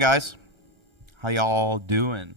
Guys, how y'all doing?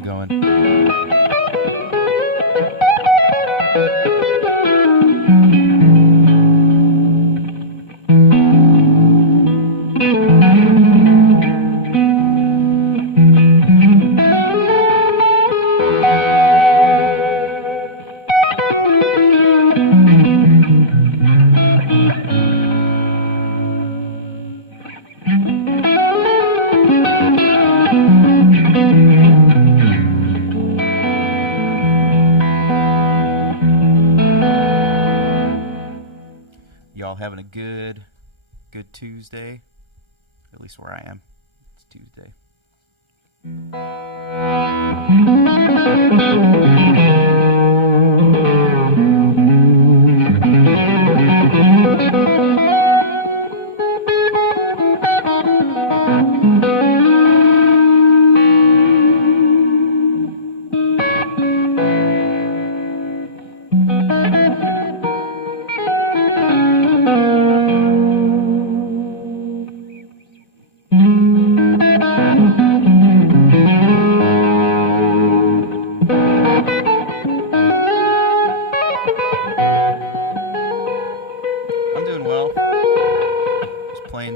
it going? Y'all having a good Tuesday? At least where I am. It's Tuesday.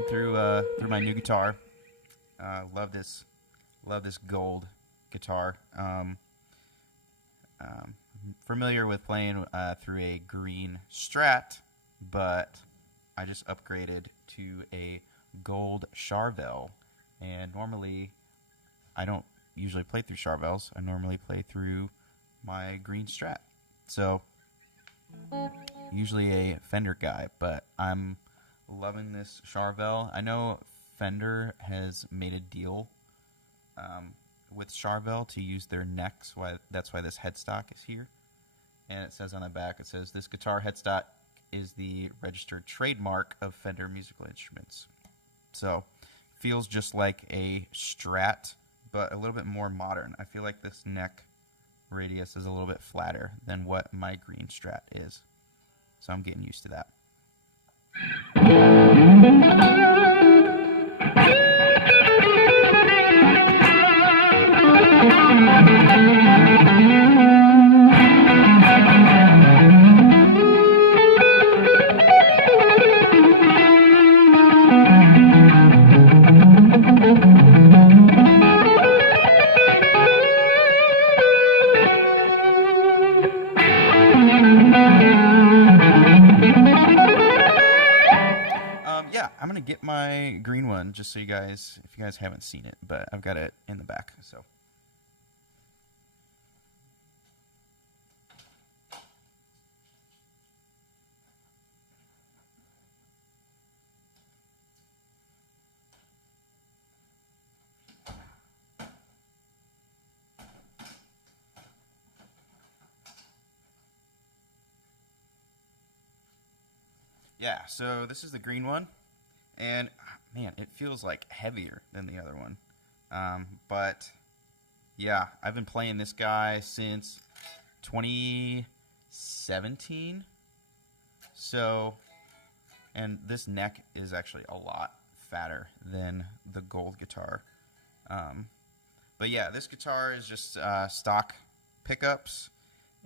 Through my new guitar. Love this gold guitar. Familiar with playing through a green Strat, but I just upgraded to a gold Charvel. And normally, I don't usually play through Charvels. I normally play through my green Strat. So, usually a Fender guy, but I'm loving this Charvel. I know Fender has made a deal with Charvel to use their necks. That's why this headstock is here. And it says on the back, it says, this guitar headstock is the registered trademark of Fender Musical Instruments. So, feels just like a Strat, but a little bit more modern. I feel like this neck radius is a little bit flatter than what my green Strat is. So I'm getting used to that. Yeah, I'm gonna get my green one just so you guys, if you guys haven't seen it, but I've got it in the back. So. Yeah, so this is the green one, and man, it feels like heavier than the other one. But yeah, I've been playing this guy since 2017. So, and this neck is actually a lot fatter than the gold guitar. But yeah, this guitar is just stock pickups,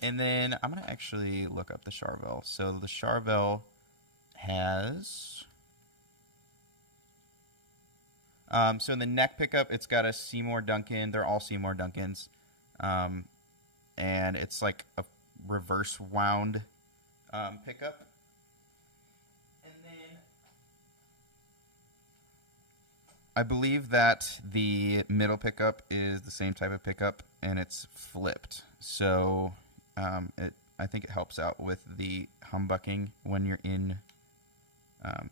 and then I'm gonna actually look up the Charvel. So the Charvel has so in the neck pickup, it's got a Seymour Duncan. They're all Seymour Duncans, and it's like a reverse wound pickup. And then I believe that the middle pickup is the same type of pickup, and it's flipped. So I think it helps out with the humbucking when you're in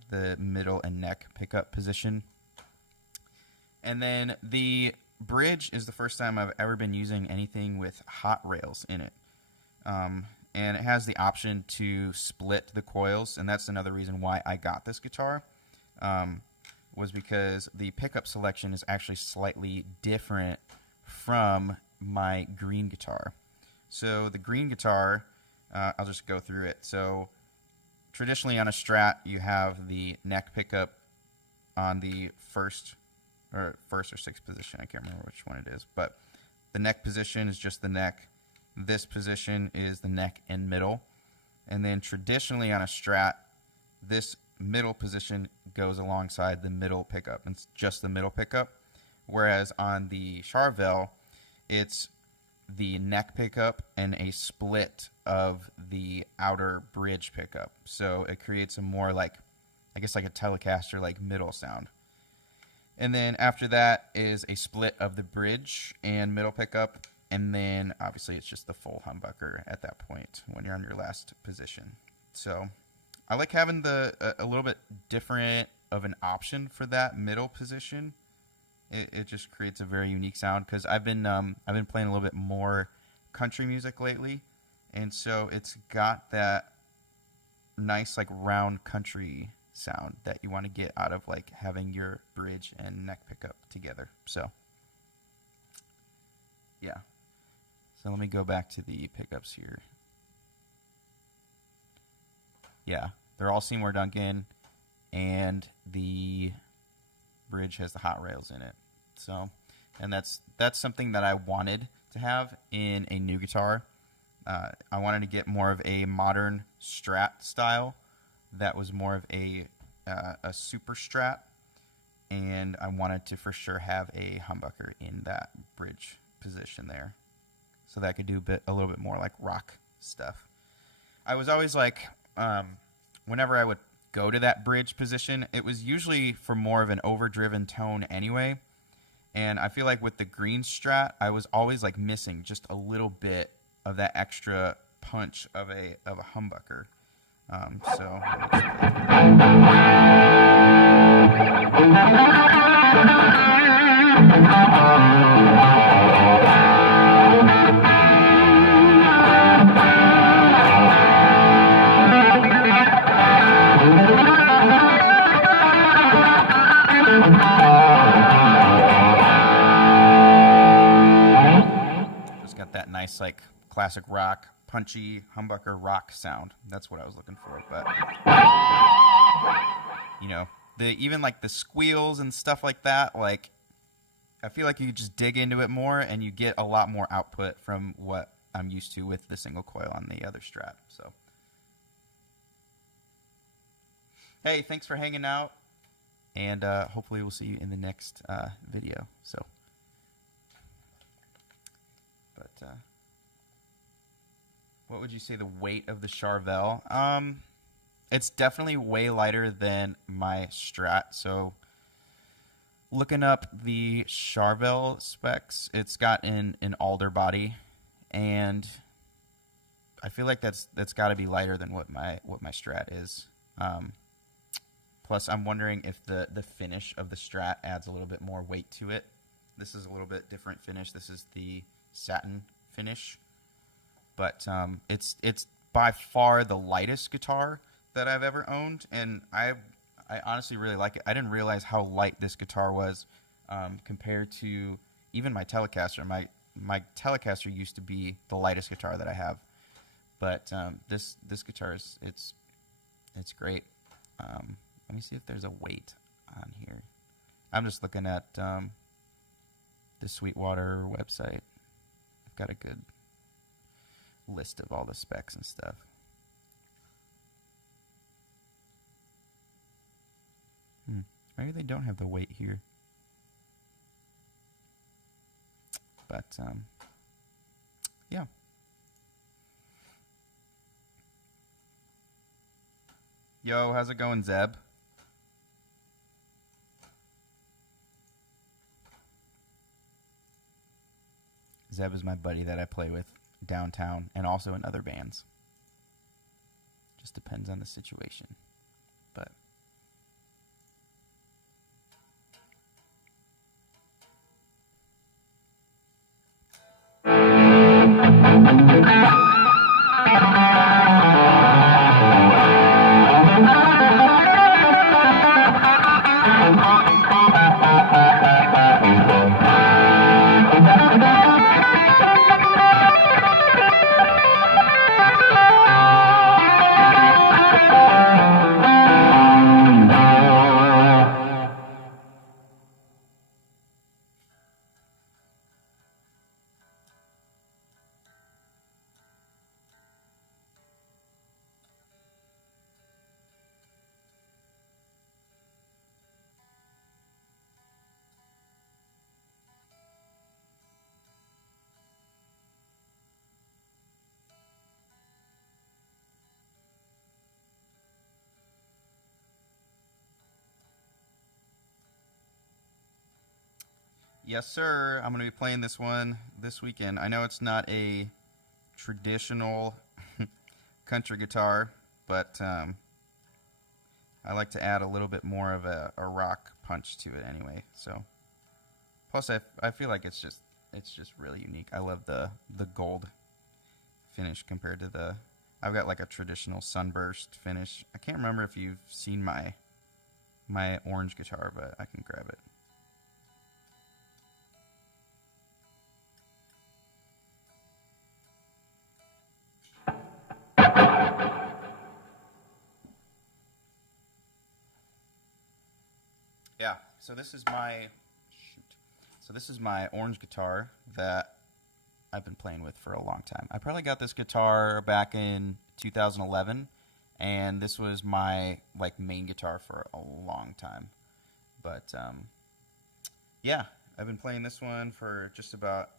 the middle and neck pickup position. And then the bridge is the first time I've ever been using anything with hot rails in it. And it has the option to split the coils, and that's another reason why I got this guitar, was because the pickup selection is actually slightly different from my green guitar. So the green guitar, I'll just go through it. So traditionally on a Strat, you have the neck pickup on the first or sixth position. I can't remember which one it is, but The neck position is just the neck. This position is the neck and middle. And then traditionally on a Strat, this middle position goes alongside the middle pickup. It's just the middle pickup. Whereas on the Charvel, it's the neck pickup and a split of the outer bridge pickup. So it creates a more like, I guess like a Telecaster like middle sound. And then after that is a split of the bridge and middle pickup. And then obviously it's just the full humbucker at that point when you're on your last position. So I like having a little bit different of an option for that middle position. It just creates a very unique sound, because I've been playing a little bit more country music lately, and so it's got that nice like round country sound that you want to get out of like having your bridge and neck pickup together. So yeah. So let me go back to the pickups here. Yeah, they're all Seymour Duncan, and the bridge has the hot rails in it. So, and that's something that I wanted to have in a new guitar. I wanted to get more of a modern Strat style that was more of a super Strat, and I wanted to for sure have a humbucker in that bridge position there, so that I could do a little bit more like rock stuff. I was always like, whenever I would go to that bridge position, it was usually for more of an overdriven tone anyway. And I feel like with the green Strat, I was always like missing just a little bit of that extra punch of a humbucker. So that nice like classic rock, punchy humbucker rock sound. That's what I was looking for. But you know, even like the squeals and stuff like that, like I feel like you just dig into it more and you get a lot more output from what I'm used to with the single coil on the other Strat. So hey, thanks for hanging out, and hopefully we'll see you in the next video. So what would you say the weight of the Charvel? It's definitely way lighter than my Strat. So looking up the Charvel specs, it's got an alder body, and I feel like that's got to be lighter than what my Strat is. Plus, I'm wondering if the finish of the Strat adds a little bit more weight to it. This is a little bit different finish. This is the satin finish, but it's by far the lightest guitar that I've ever owned, and I honestly really like it. I didn't realize how light this guitar was compared to even my Telecaster. My Telecaster used to be the lightest guitar that I have, but this guitar is it's great. Let me see if there's a weight on here. I'm just looking at the Sweetwater website. I've got a good list of all the specs and stuff. Maybe they don't have the weight here. But, yeah. Yo, how's it going, Zeb? Zeb is my buddy that I play with downtown and also in other bands. Just depends on the situation. But Yes, sir. I'm going to be playing this one this weekend. I know it's not a traditional country guitar, but I like to add a little bit more of a rock punch to it anyway. So, plus I feel like it's just really unique. I love the gold finish compared to the. I've got like a traditional sunburst finish. I can't remember if you've seen my orange guitar, but I can grab it. Yeah, so this is my orange guitar that I've been playing with for a long time. I probably got this guitar back in 2011, and this was my main guitar for a long time. But yeah, I've been playing this one for just about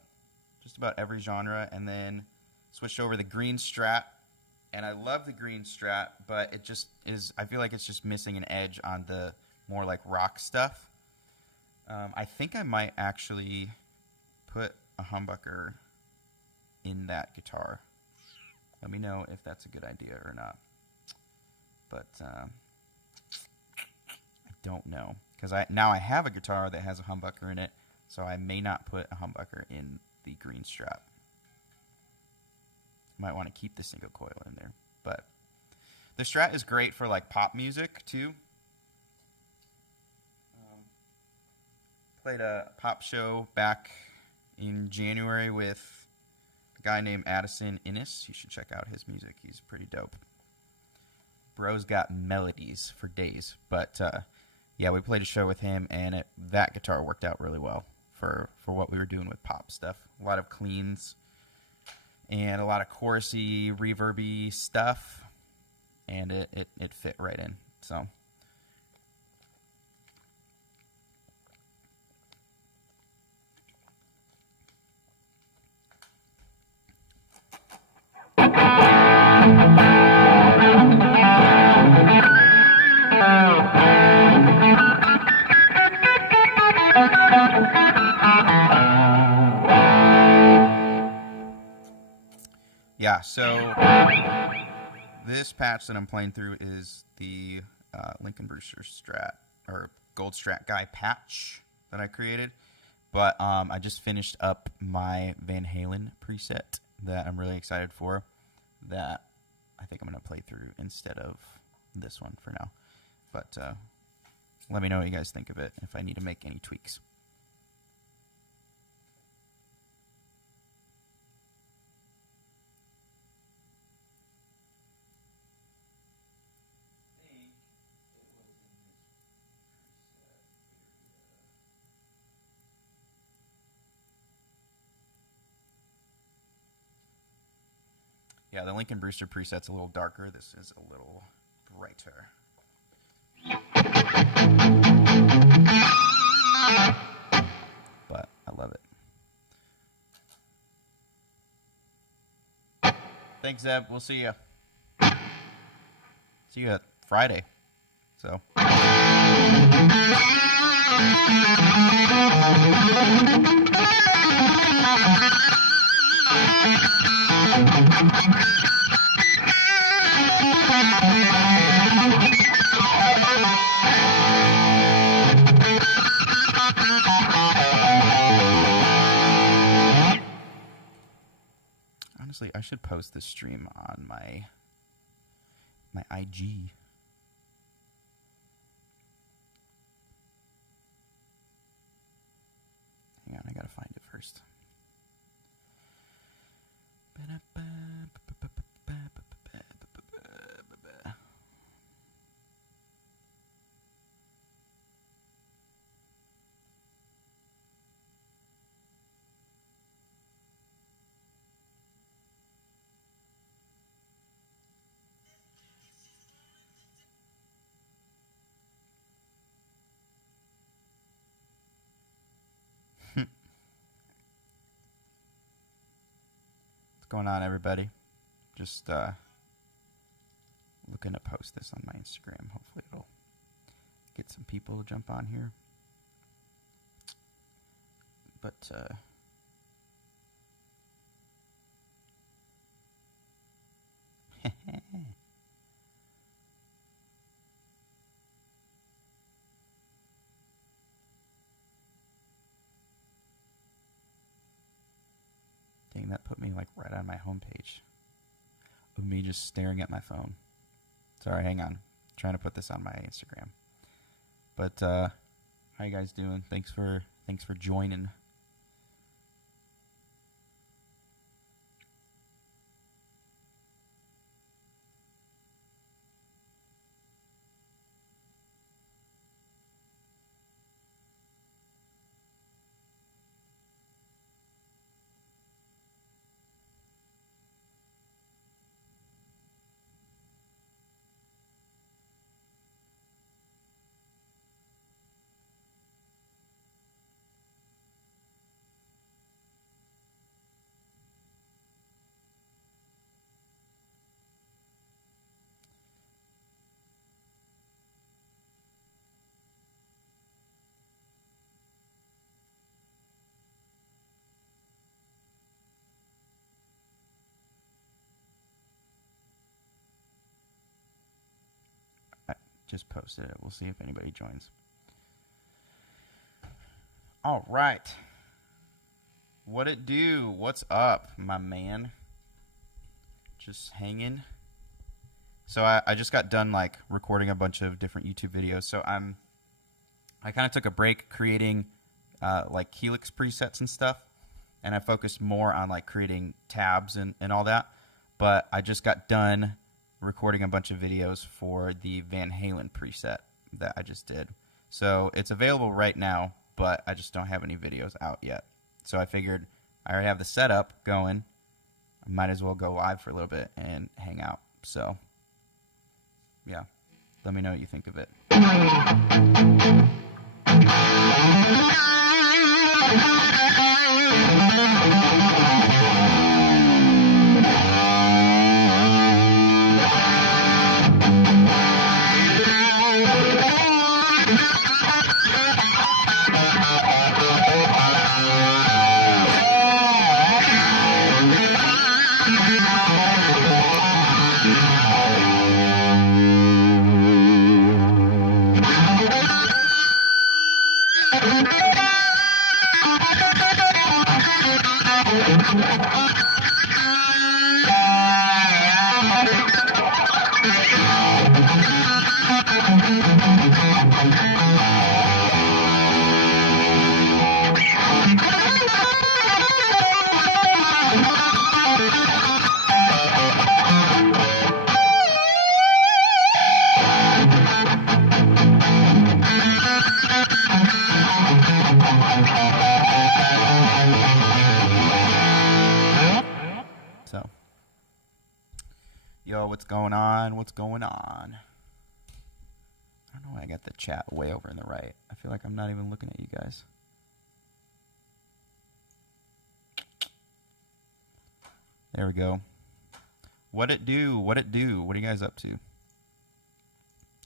every genre, and then switched over the green Strat. And I love the green Strat, but it just is. I feel like it's just missing an edge on the more rock stuff. I think I might actually put a humbucker in that guitar. Let me know if that's a good idea or not. But I don't know, because now I have a guitar that has a humbucker in it, so I may not put a humbucker in the green Strat. Might want to keep the single coil in there, but the Strat is great for pop music too. Played a pop show back in January with a guy named Addison Innes. You should check out his music. He's pretty dope. Bro's got melodies for days. But yeah, we played a show with him, and that guitar worked out really well for what we were doing with pop stuff. A lot of cleans and a lot of chorusy, reverby stuff, and it fit right in. So. Yeah, so this patch that I'm playing through is the Lincoln Brewster Strat, or Gold Strat Guy patch that I created. But I just finished up my Van Halen preset that I'm really excited for, that I think I'm going to play through instead of this one for now. But let me know what you guys think of it, if I need to make any tweaks. Yeah, the Lincoln Brewster preset's a little darker. This is a little brighter. But I love it. Thanks, Zeb. We'll see you. See you at Friday. So. Honestly, I should post this stream on my IG. Hang on, I gotta find it first. What's going on, everybody? Just looking to post this on my Instagram. Hopefully it'll get some people to jump on here. But dang, that put me like right on my homepage of me just staring at my phone. Sorry, hang on. I'm trying to put this on my Instagram. But how you guys doing? Thanks for joining. Just posted it. We'll see if anybody joins. All right. What it do? What's up, my man? Just hanging. So I just got done like recording a bunch of different YouTube videos. So I kind of took a break creating like Helix presets and stuff, and I focused more on like creating tabs and all that. But I just got done recording a bunch of videos for the Van Halen preset that I just did. So it's available right now, but I just don't have any videos out yet. So I figured I already have the setup going. I might as well go live for a little bit and hang out. So yeah, let me know what you think of it. Yo, what's going on? What's going on? I don't know why I got the chat way over in the right. I feel like I'm not even looking at you guys. There we go. What it do? What it do? What are you guys up to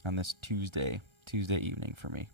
on this Tuesday evening for me?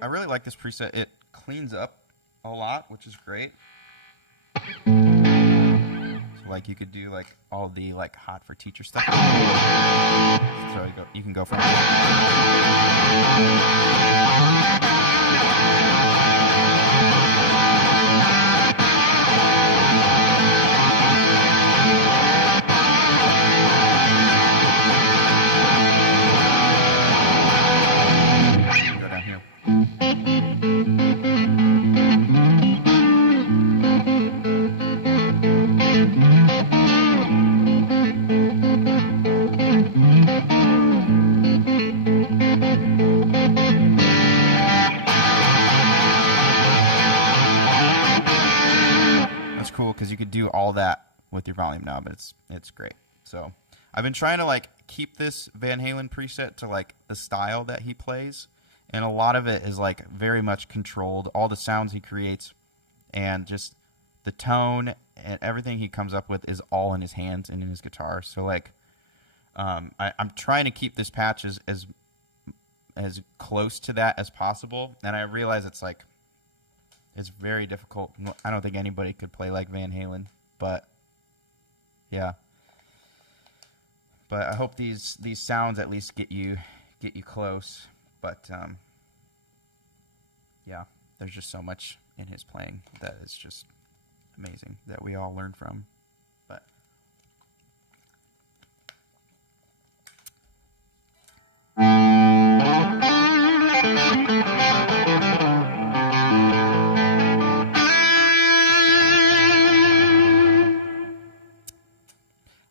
I really like this preset. It cleans up a lot, which is great. So like you could do like all the like hot for teacher stuff. So you can go from because you could do all that with your volume knob. It's great. So I've been trying to like keep this Van Halen preset to like the style that he plays, and a lot of it is like very much controlled. All the sounds he creates and just the tone and everything he comes up with is all in his hands and in his guitar. So like I'm trying to keep this patch as close to that as possible, and I realize it's very difficult. I don't think anybody could play like Van Halen, but yeah. But I hope these sounds at least get you close. But yeah, there's just so much in his playing that is just amazing that we all learn from. But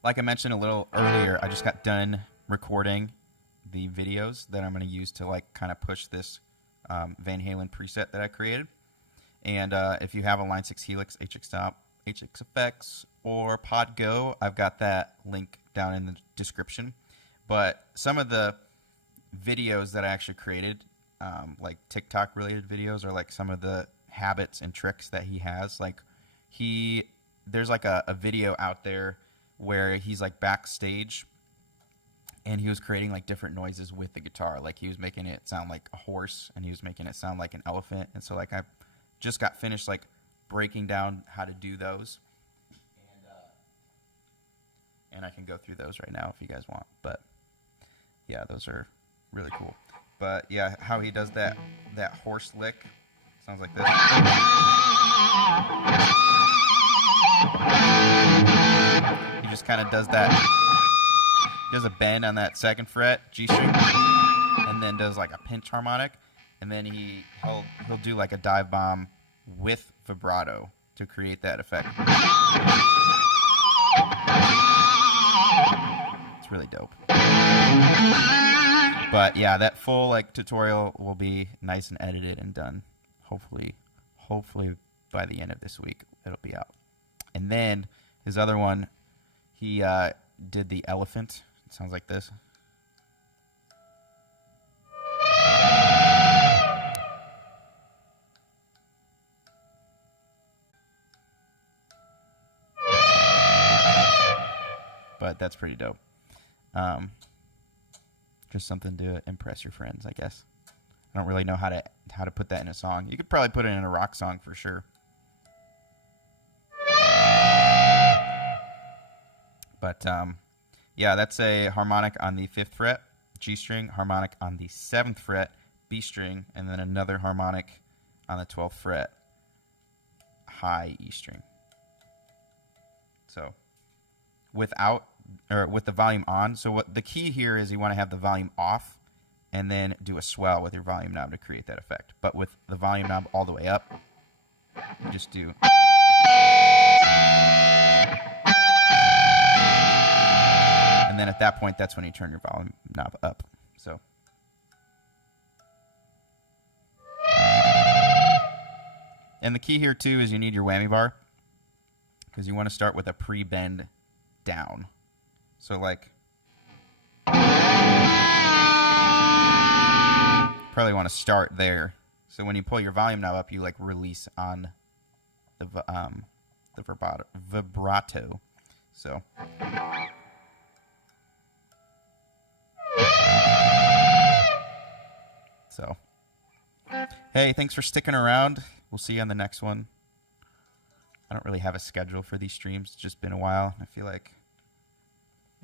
like I mentioned a little earlier, I just got done recording the videos that I'm going to use to like kind of push this Van Halen preset that I created. And if you have a Line 6 Helix, HX Top, HX Effects, or Pod Go, I've got that link down in the description. But some of the videos that I actually created, like TikTok related videos, or like some of the habits and tricks that he has, like there's like a video out there where he's like backstage and he was creating like different noises with the guitar. Like he was making it sound like a horse and he was making it sound like an elephant. And so like I just got finished like breaking down how to do those. And I can go through those right now if you guys want. But yeah, those are really cool. But yeah, how he does that horse lick sounds like this. He just kind of does that. He does a bend on that second fret, G string, and then does like a pinch harmonic, and then he'll do like a dive bomb with vibrato to create that effect. It's really dope. But yeah, that full like tutorial will be nice and edited and done. Hopefully by the end of this week it'll be out. And then his other one, he did the elephant. It sounds like this. But that's pretty dope. Just something to impress your friends, I guess. I don't really know how to put that in a song. You could probably put it in a rock song for sure. But yeah, that's a harmonic on the 5th fret, G string, harmonic on the 7th fret, B string, and then another harmonic on the 12th fret, high E string. So with the volume on. So what the key here is you want to have the volume off and then do a swell with your volume knob to create that effect. But with the volume knob all the way up, you just do. And then at that point, that's when you turn your volume knob up. So. And the key here too is you need your whammy bar, because you want to start with a pre-bend down. So like, probably want to start there. So when you pull your volume knob up, you like release on the vibrato. So. So, hey, thanks for sticking around. We'll see you on the next one. I don't really have a schedule for these streams. It's just been a while. I feel like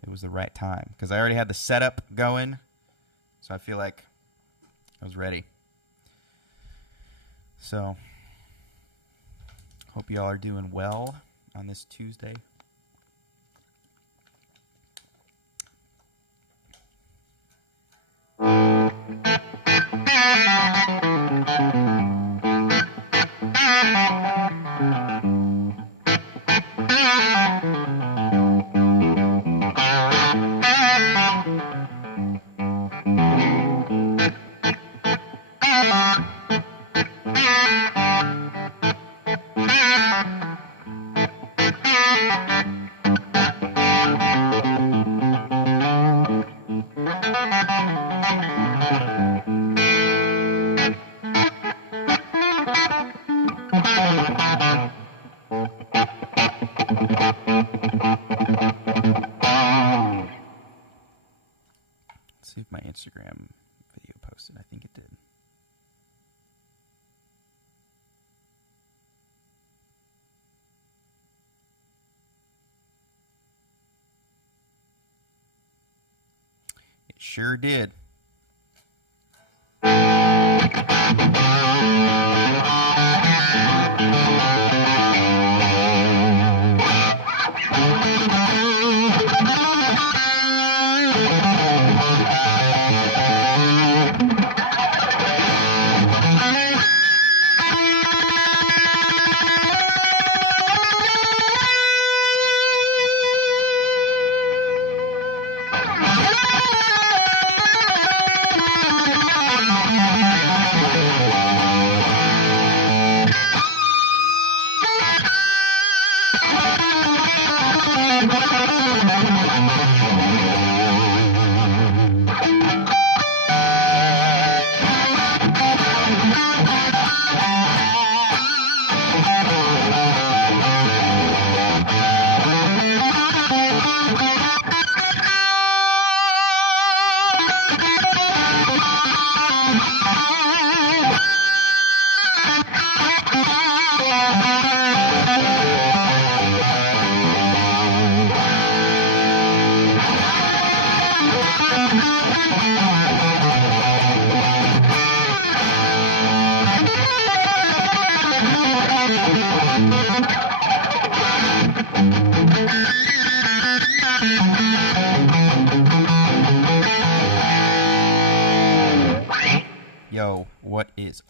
it was the right time because I already had the setup going. So I feel like I was ready. So, hope you all are doing well on this Tuesday. posted. I think it did. It sure did. Yo, what is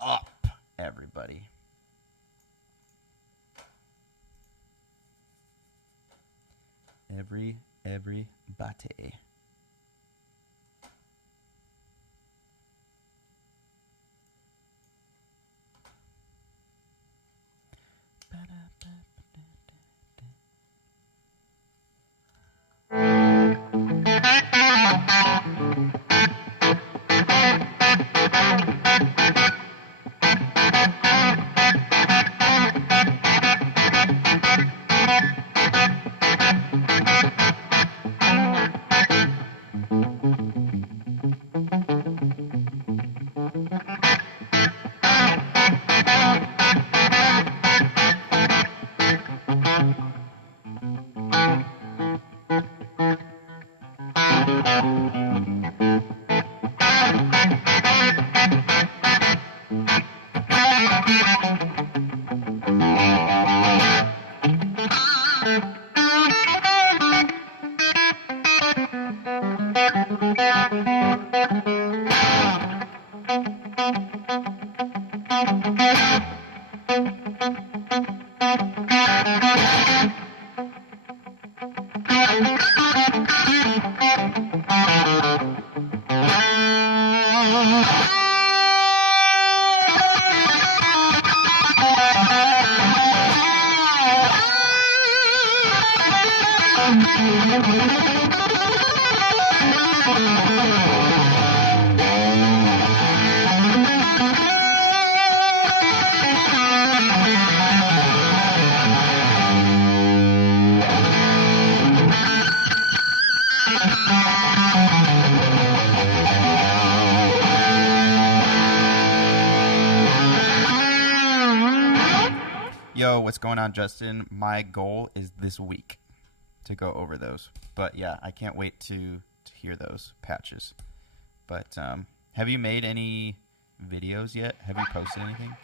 up, everybody? Everybody. Yo, what's going on, Justin? My goal is this week to go over those. But yeah, I can't wait to hear those patches. But have you made any videos yet? Have you posted anything?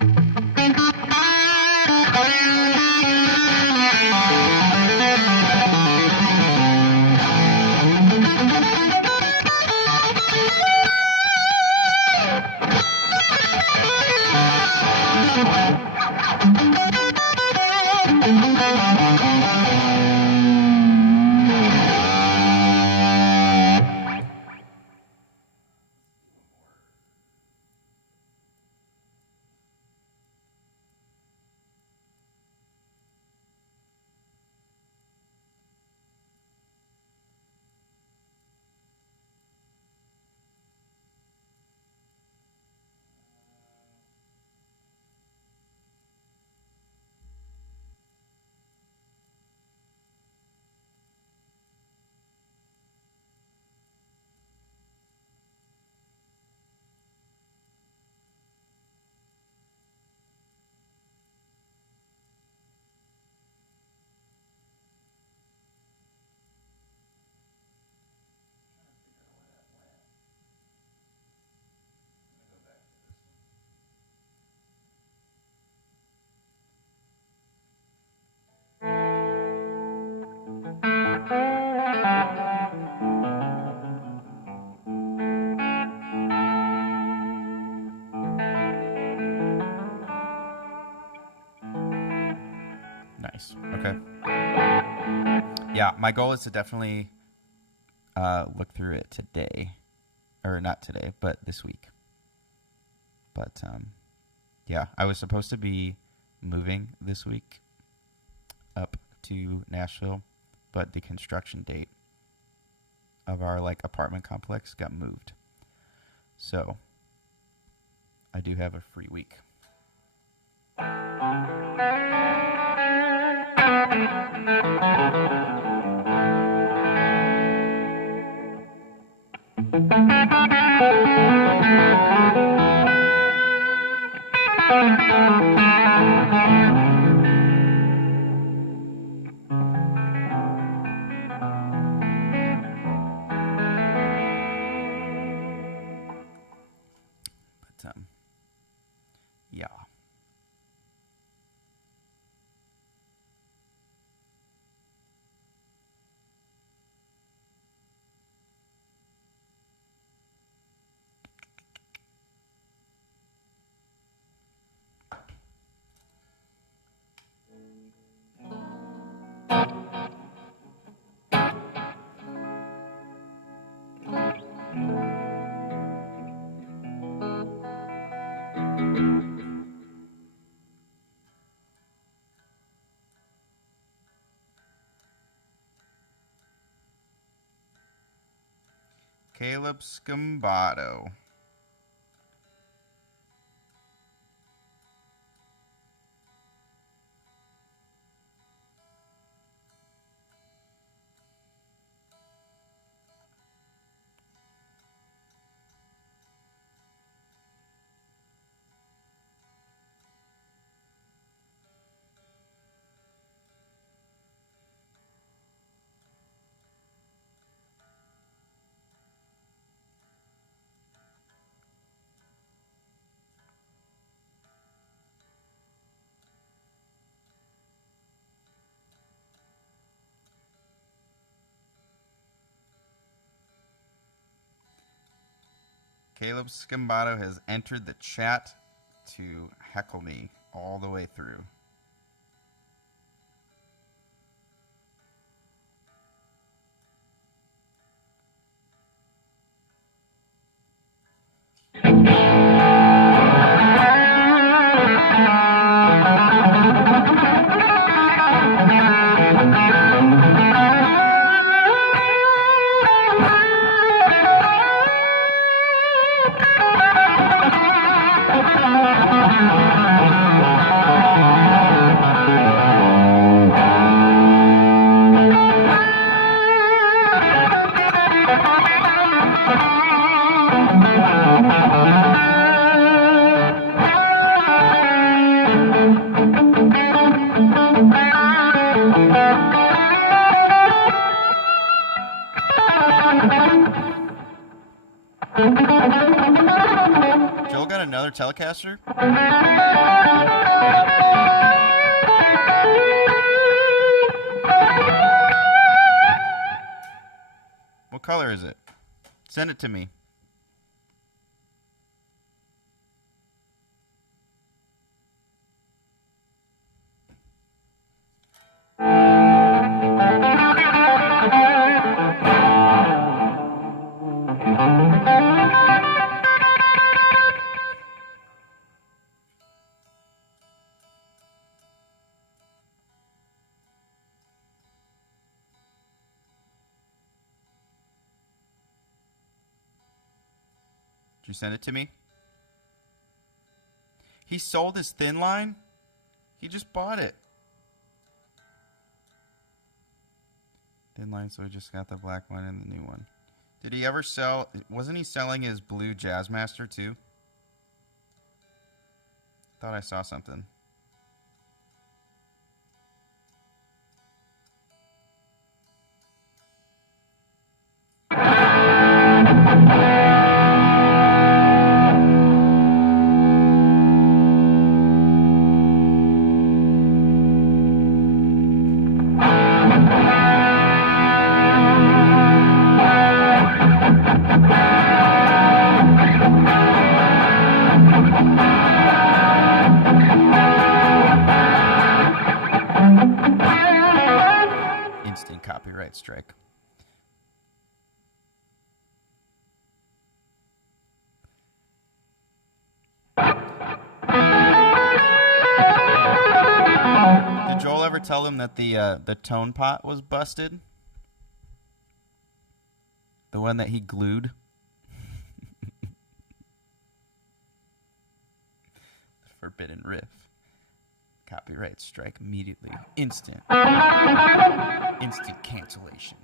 Okay. Yeah, my goal is to definitely look through it today. Or not today, but this week. But, yeah, I was supposed to be moving this week up to Nashville, but the construction date of our, like, apartment complex got moved. So, I do have a free week. But, yeah. Caleb Scambato. Caleb Scambato has entered the chat to heckle me all the way through. Joel got another Telecaster? What color is it? Send it to me. Did you send it to me? He sold his thin line? He just bought it. Thin line, so he just got the black one and the new one. Did he ever sell... Wasn't he selling his blue Jazzmaster too? Thought I saw something. copyright strike. Did Joel ever tell him that the tone pot was busted? The one that he glued? The forbidden riff. Copyright strike immediately. Instant. Instant cancellation.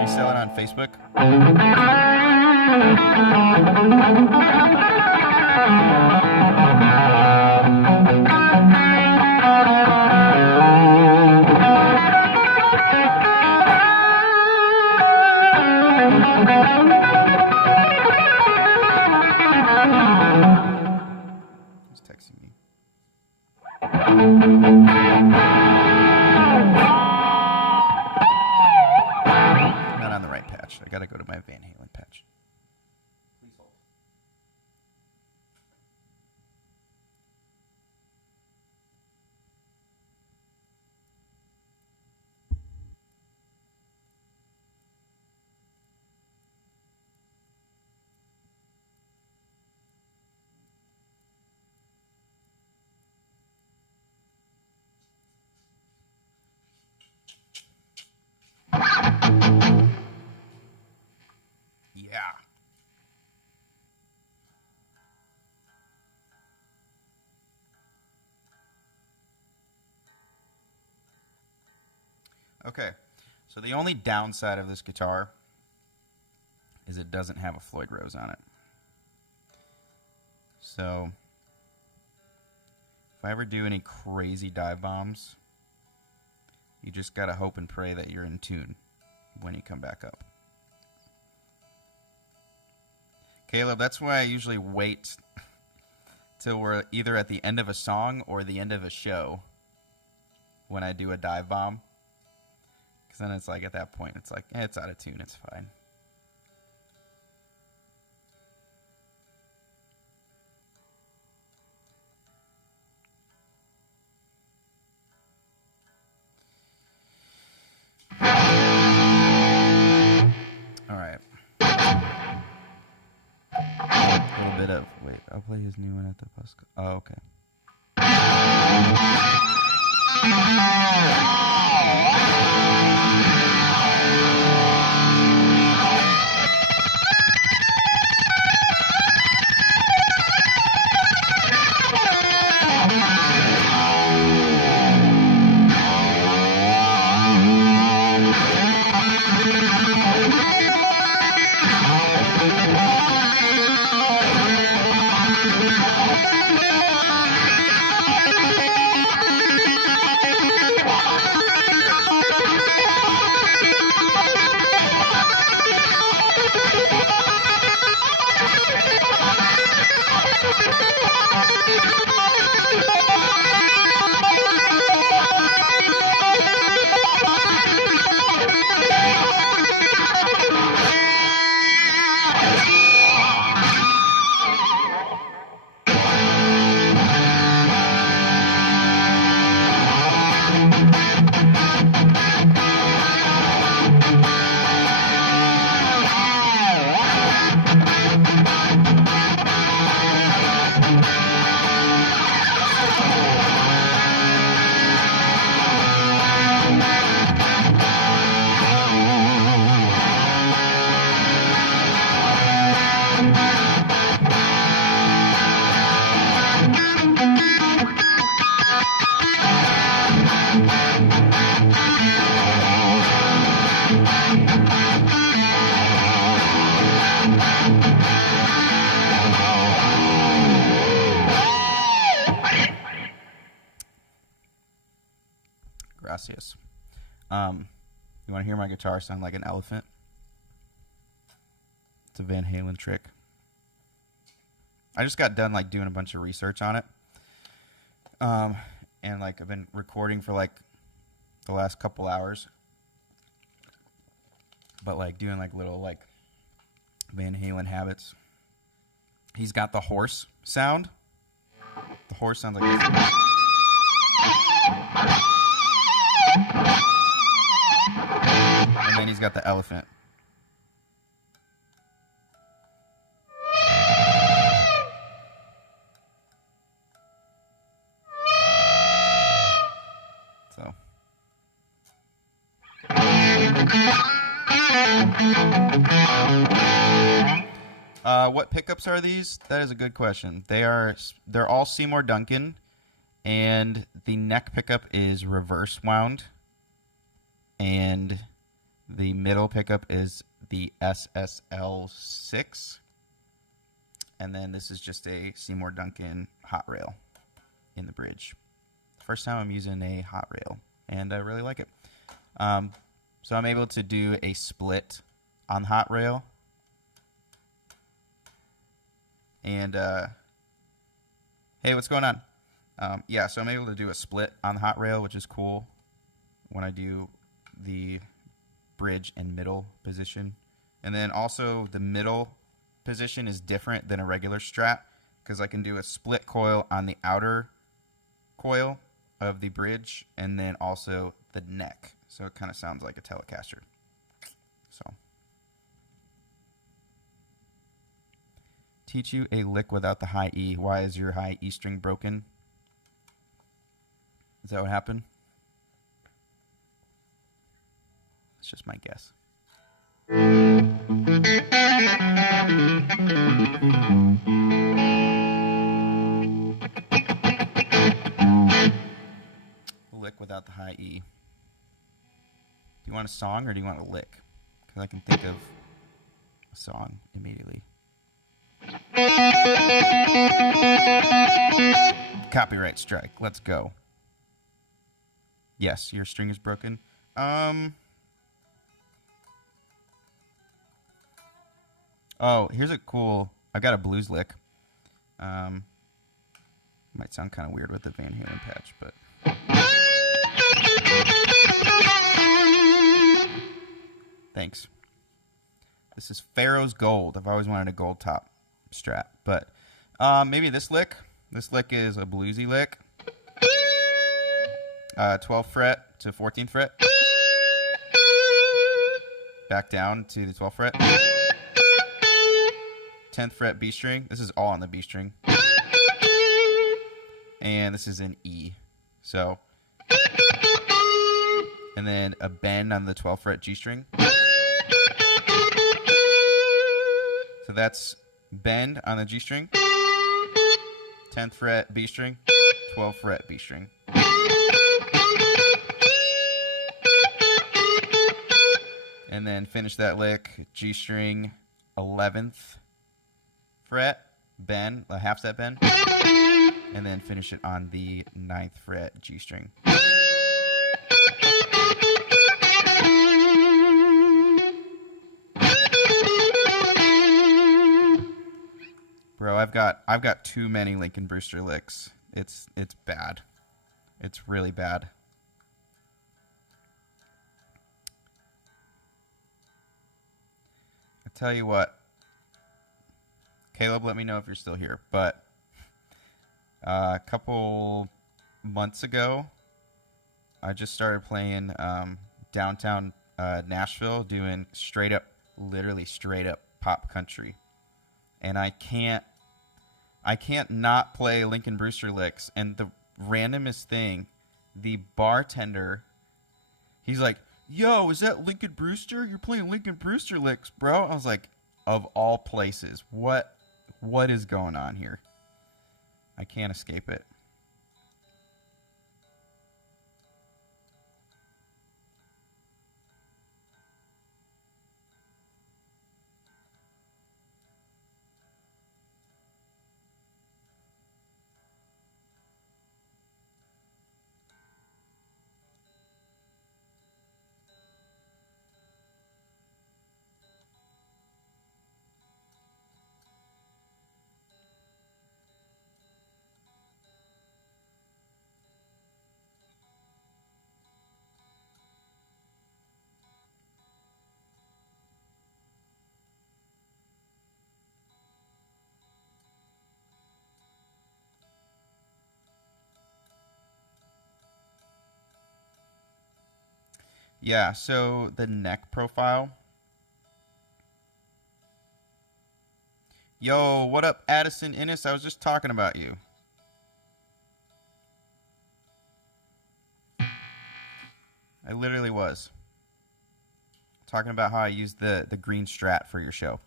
You sell it on Facebook? He's texting me. Not on the right patch. I gotta go to my Van Halen patch. Please hold. Yeah. Okay, so the only downside of this guitar is it doesn't have a Floyd Rose on it. So if I ever do any crazy dive bombs, you just gotta hope and pray that you're in tune when you come back up. Caleb, that's why I usually wait till we're either at the end of a song or the end of a show when I do a dive bomb. Because then it's like, at that point, it's like, it's out of tune, it's fine. All right. A little bit of, wait, I'll play his new one at the bus. Oh, okay. Gracias. You want to hear my guitar sound like an elephant? It's a Van Halen trick. I just got done like doing a bunch of research on it. And like I've been recording for like the last couple hours, but like doing like little like Van Halen habits. He's got the horse sound. The horse sounds like this. And then he's got the elephant. So. What pickups are these? That is a good question. They're all Seymour Duncan, and the neck pickup is reverse wound, and the middle pickup is the SSL6, and then this is just a Seymour Duncan hot rail in the bridge. First time I'm using a hot rail, and I really like it. So I'm able to do a split on hot rail. And, hey, what's going on? Yeah, so I'm able to do a split on the hot rail, which is cool when I do the bridge and middle position. And then also the middle position is different than a regular Strat because I can do a split coil on the outer coil of the bridge and then also the neck. So it kind of sounds like a Telecaster. So. Teach you a lick without the high E. Why is your high E string broken? Is that what happened? That's just my guess. Lick without the high E. Do you want a song or do you want a lick? Because I can think of a song immediately. Copyright strike. Let's go. Yes, your string is broken. Oh, here's a cool... I got a blues lick. Might sound kind of weird with the Van Halen patch, but... Thanks. This is Pharaoh's Gold. I've always wanted a gold top Strat, but maybe this lick. This lick is a bluesy lick. 12th fret to 14th fret. Back down to the 12th fret. 10th fret B string. This is all on the B string. And this is an E. So, and then a bend on the 12th fret G string. So that's bend on the G string, 10th fret B string, 12th fret B string. And then finish that lick, G string, 11th fret, bend, a half step bend, and then finish it on the 9th fret G string. Bro, I've got too many Lincoln Brewster licks. It's bad. It's really bad. I tell you what, Caleb, let me know if you're still here. But a couple months ago, I just started playing downtown Nashville, doing straight up, literally straight up pop country. And I can't not play Lincoln Brewster licks. And the randomest thing, the bartender, he's like, "Yo, is that Lincoln Brewster? You're playing Lincoln Brewster licks, bro." I was like, of all places, what is going on here? I can't escape it. Yeah, so the neck profile. Yo, what up, Addison Innes? I was just talking about you. I literally was. Talking about how I used the green Strat for your show.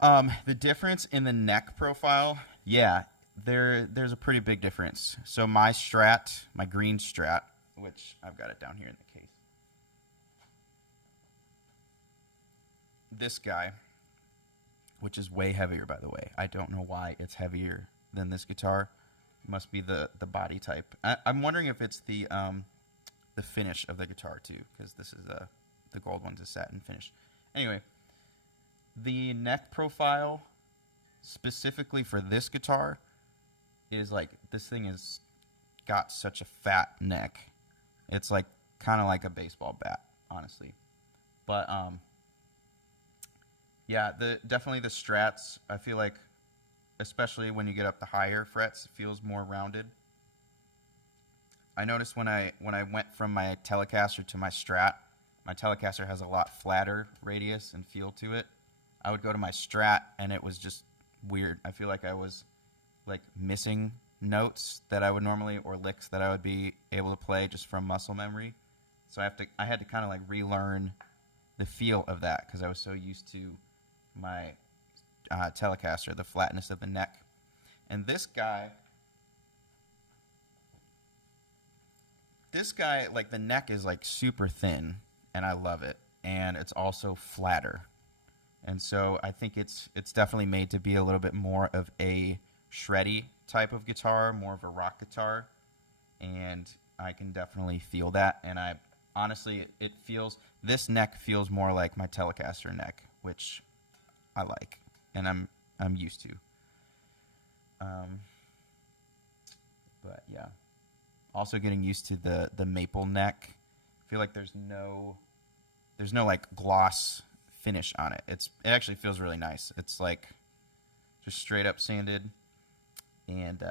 The difference in the neck profile, yeah, there's a pretty big difference. So my Strat, my green Strat, which I've got it down here in the case. This guy, which is way heavier, by the way. I don't know why it's heavier than this guitar. It must be the body type. I'm wondering if it's the finish of the guitar too, because this is the gold one's a satin finish. Anyway, the neck profile specifically for this guitar is like, this thing has got such a fat neck. It's like kind of like a baseball bat, honestly. But yeah, definitely the Strats, I feel like, especially when you get up the higher frets, it feels more rounded. I noticed when I went from my Telecaster to my Strat, my Telecaster has a lot flatter radius and feel to it. I would go to my Strat and it was just weird. I feel like I was like missing notes that I would normally, or licks that I would be able to play just from muscle memory. So I had to kind of like relearn the feel of that because I was so used to my Telecaster, the flatness of the neck. And this guy, like the neck is like super thin, and I love it. And it's also flatter. And so I think it's definitely made to be a little bit more of a shreddy type of guitar, more of a rock guitar. And I can definitely feel that. And I honestly, this neck feels more like my Telecaster neck, which I like and I'm used to. But yeah. Also getting used to the maple neck. I feel like there's no like gloss finish on it. It actually feels really nice. It's like just straight up sanded, and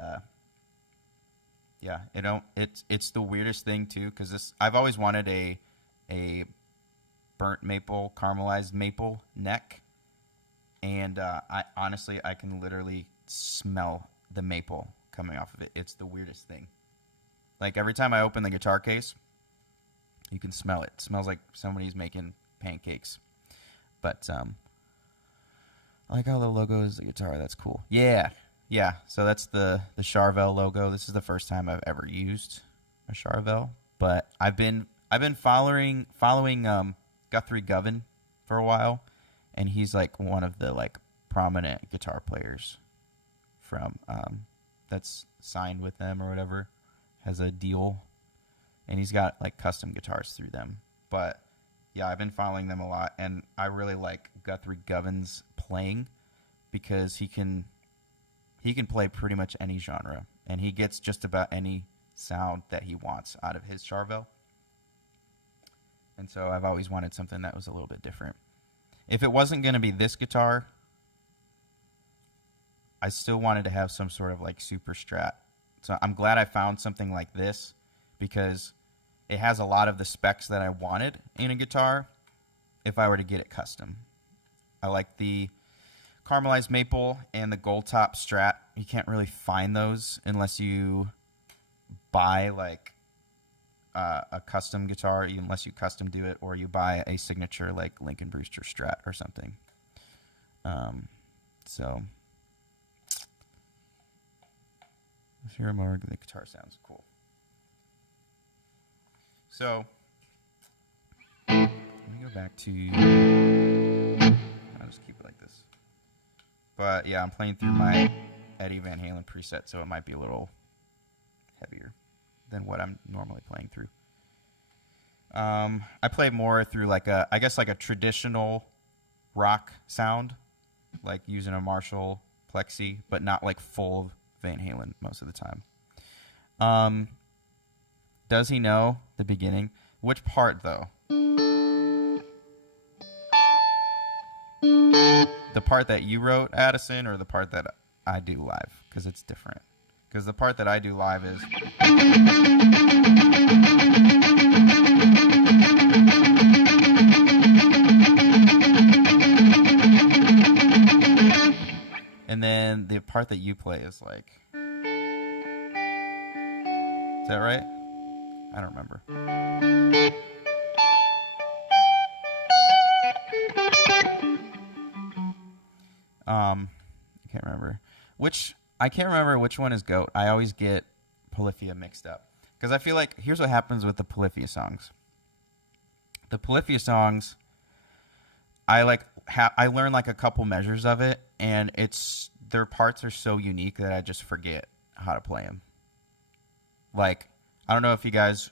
yeah, it's the weirdest thing too, because I've always wanted a burnt maple, caramelized maple neck, and I honestly can literally smell the maple coming off of it. It's the weirdest thing. Like every time I open the guitar case, you can smell it. It smells like somebody's making pancakes. But I like how the logo is the guitar. That's cool. Yeah. So that's the Charvel logo. This is the first time I've ever used a Charvel, but I've been following Guthrie Govan for a while, and he's like one of the like prominent guitar players from that's signed with them or whatever, has a deal, and he's got like custom guitars through them. But yeah, I've been following them a lot, and I really like Guthrie Govan's playing because he can play pretty much any genre, and he gets just about any sound that he wants out of his Charvel. And so I've always wanted something that was a little bit different. If it wasn't going to be this guitar, I still wanted to have some sort of like super Strat. So I'm glad I found something like this because it has a lot of the specs that I wanted in a guitar if I were to get it custom. I like the caramelized maple and the gold top Strat. You can't really find those unless you buy like a custom guitar, unless you custom do it, or you buy a signature like Lincoln Brewster Strat or something. So let's hear more. The guitar sounds cool. So let me go back to. I'll just keep it like this. But yeah, I'm playing through my Eddie Van Halen preset, so it might be a little heavier than what I'm normally playing through. I play more through like I guess like a traditional rock sound, like using a Marshall Plexi, but not like full Van Halen most of the time. Does he know the beginning? Which part though? The part that you wrote, Addison, or the part that I do live? Because it's different. Because the part that I do live is... part that you play is like... Is that right? I don't remember. I can't remember. I can't remember which one is GOAT. I always get Polyphia mixed up. Because I feel like, here's what happens with the Polyphia songs. The Polyphia songs, I learn like a couple measures of it, and their parts are so unique that I just forget how to play them. Like, I don't know if you guys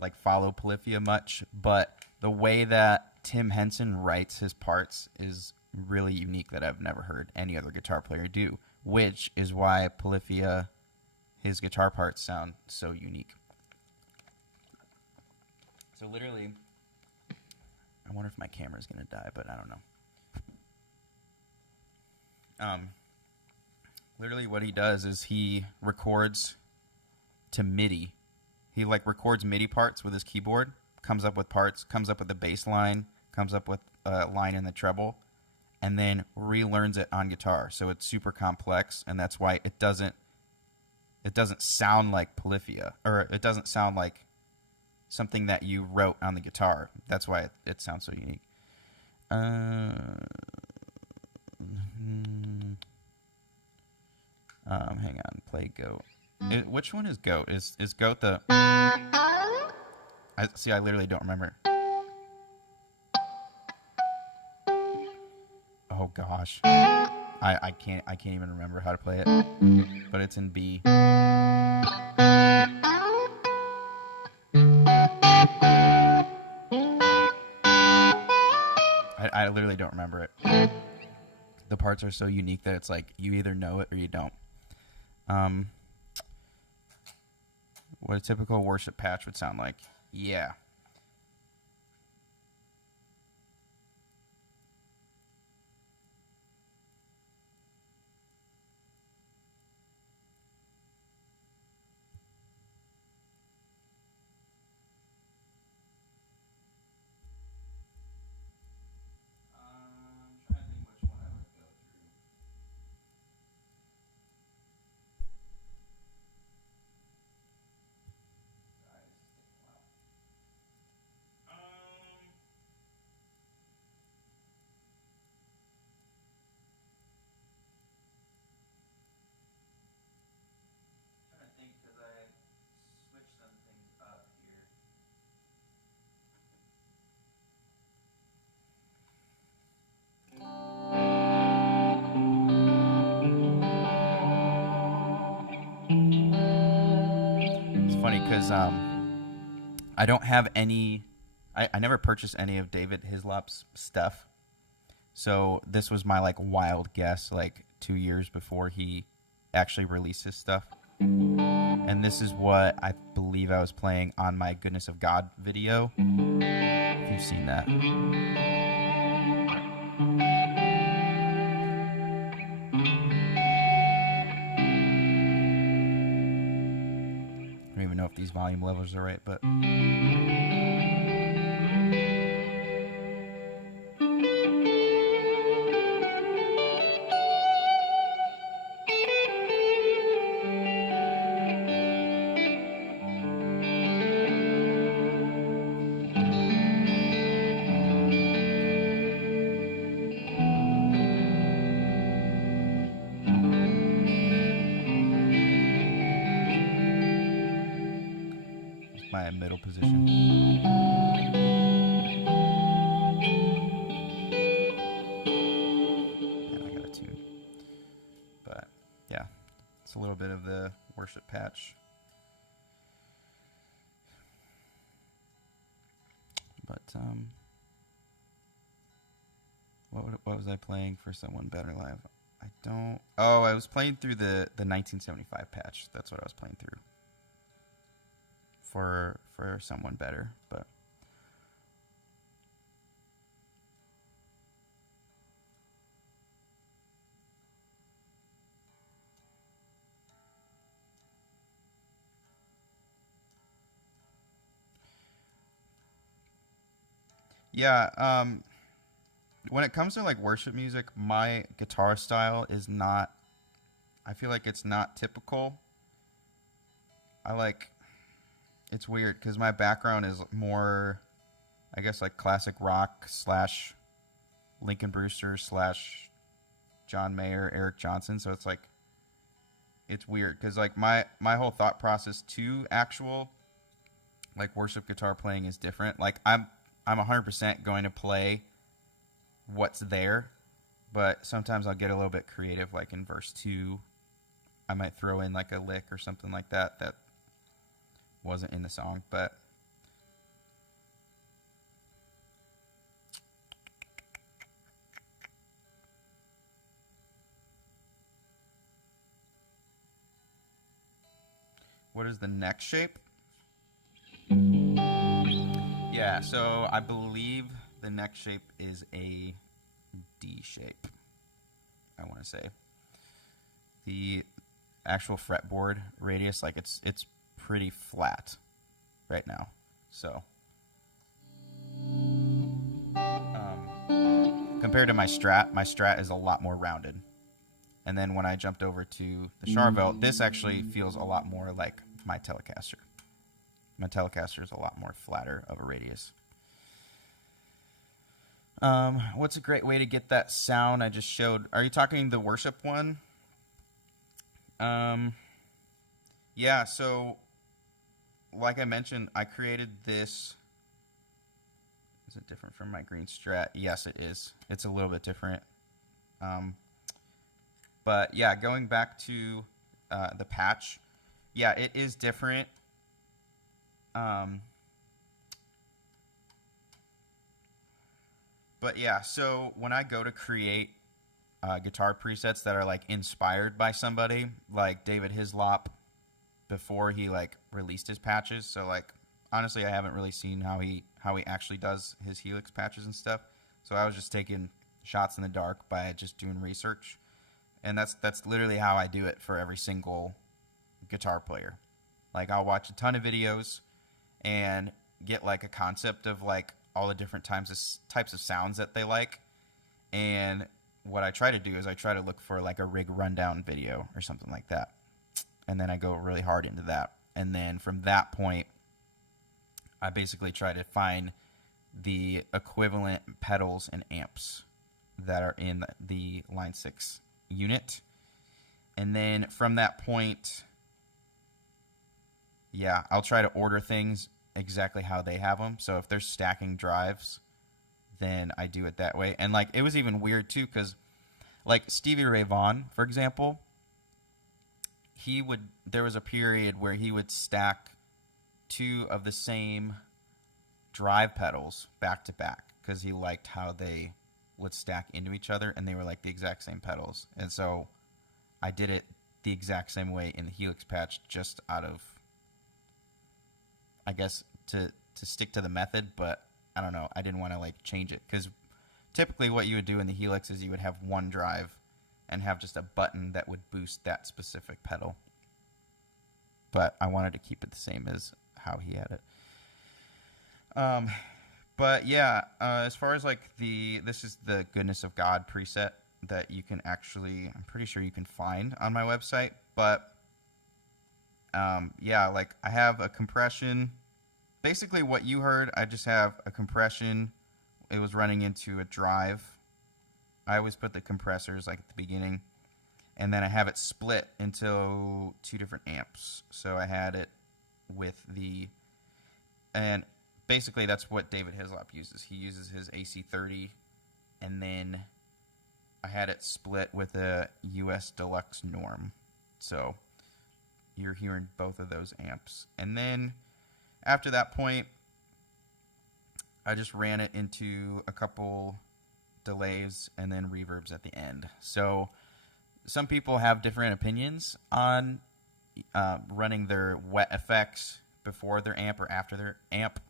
like follow Polyphia much, but the way that Tim Henson writes his parts is really unique that I've never heard any other guitar player do, which is why Polyphia, his guitar parts sound so unique. So literally, I wonder if my camera's going to die, but I don't know. Literally what he does is he records to MIDI. He like records MIDI parts with his keyboard, comes up with parts, comes up with a bass line, comes up with a line in the treble, and then relearns it on guitar. So it's super complex, and that's why it doesn't sound like Polyphia, or it doesn't sound like something that you wrote on the guitar. That's why it sounds so unique. Hang on, play GOAT. Which one is GOAT? Is GOAT the... I literally don't remember. Oh gosh. I can't even remember how to play it. But it's in B. I literally don't remember it. The parts are so unique that it's like you either know it or you don't. What a typical worship patch would sound like. Yeah. Funny because I don't have any... I never purchased any of David Hislop's stuff. So this was my like wild guess like 2 years before he actually released his stuff. And this is what I believe I was playing on my Goodness of God video. If you've seen that. I don't even know if these volume levels are right, but... my middle position. And I got a tune. But yeah, it's a little bit of the worship patch. But what was I playing for Someone Better Live? I don't... Oh, I was playing through the 1975 patch. That's what I was playing through. For Someone Better, but yeah, when it comes to like worship music, my guitar style is not, I feel like it's not typical. I like, it's weird because my background is more, I guess, like classic rock slash Lincoln Brewster slash John Mayer, Eric Johnson. So it's like, it's weird because like my whole thought process to actual like worship guitar playing is different. Like I'm 100% going to play what's there, but sometimes I'll get a little bit creative. Like in verse 2, I might throw in like a lick or something like that that wasn't in the song, but what is the neck shape? Yeah, so I believe the neck shape is a D shape, I want to say. The actual fretboard radius, like it's pretty flat right now. So compared to my Strat is a lot more rounded. And then when I jumped over to the Charvel, this actually feels a lot more like my Telecaster. My Telecaster is a lot more flatter of a radius. What's a great way to get that sound I just showed? Are you talking the worship one? Yeah, so like I mentioned, I created this. Is it different from my green Strat? Yes, it is. It's a little bit different. But yeah, going back to the patch, yeah, it is different. But yeah, so when I go to create guitar presets that are like inspired by somebody, like David Hislop, before he like released his patches. So like honestly, I haven't really seen how he actually does his Helix patches and stuff. So I was just taking shots in the dark by just doing research, and that's literally how I do it for every single guitar player. Like I'll watch a ton of videos and get like a concept of like all the different types of sounds that they like. And what I try to do is I try to look for like a rig rundown video or something like that. And then I go really hard into that. And then from that point, I basically try to find the equivalent pedals and amps that are in the Line 6 unit. And then from that point, yeah, I'll try to order things exactly how they have them. So if they're stacking drives, then I do it that way. And like it was even weird too, because like Stevie Ray Vaughan, for example, there was a period where he would stack 2 of the same drive pedals back to back because he liked how they would stack into each other and they were like the exact same pedals. And so I did it the exact same way in the Helix patch, just out of, I guess, to stick to the method, but I don't know, I didn't want to like change it, because typically what you would do in the Helix is you would have one drive and have just a button that would boost that specific pedal, but I wanted to keep it the same as how he had it. But yeah, as far as like this is the Goodness of God preset that you can actually, I'm pretty sure you can find on my website, but yeah, like I have a compression. Basically what you heard, I just have a compression. It was running into a drive. I always put the compressors like at the beginning, and then I have it split into 2 different amps. So I had it with and basically that's what David Hislop uses. He uses his AC30, and then I had it split with a US Deluxe Norm. So you're hearing both of those amps. And then after that point, I just ran it into a couple delays and then reverbs at the end. So some people have different opinions on running their wet effects before their amp or after their amp.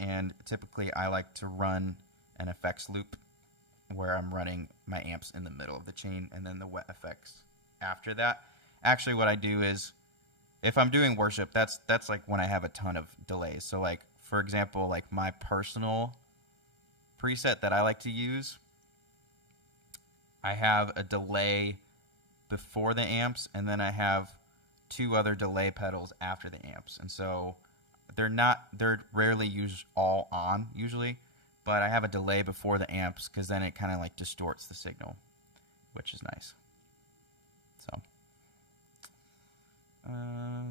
And typically I like to run an effects loop where I'm running my amps in the middle of the chain and then the wet effects after that. Actually, what I do is, if I'm doing worship, that's like when I have a ton of delays. So like, for example, like my personal preset that I like to use I have a delay before the amps, and then I have 2 other delay pedals after the amps. And so they're rarely used all on usually, but I have a delay before the amps because then it kind of like distorts the signal, which is nice. So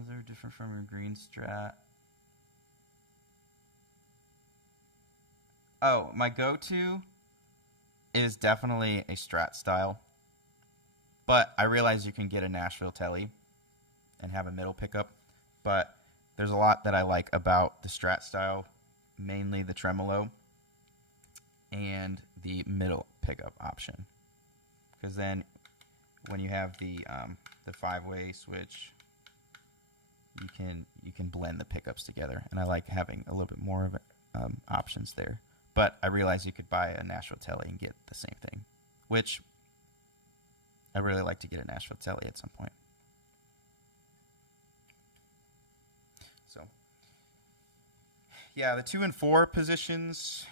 they're different from your green Strat. Oh, my go-to is definitely a Strat style, but I realize you can get a Nashville Telly and have a middle pickup, but there's a lot that I like about the Strat style, mainly the tremolo and the middle pickup option, because then when you have the 5-way switch, you can blend the pickups together, and I like having a little bit more of options there. But I realize you could buy a Nashville Telly and get the same thing, which I really like to get a Nashville Telly at some point. So, yeah, the 2 and 4 positions.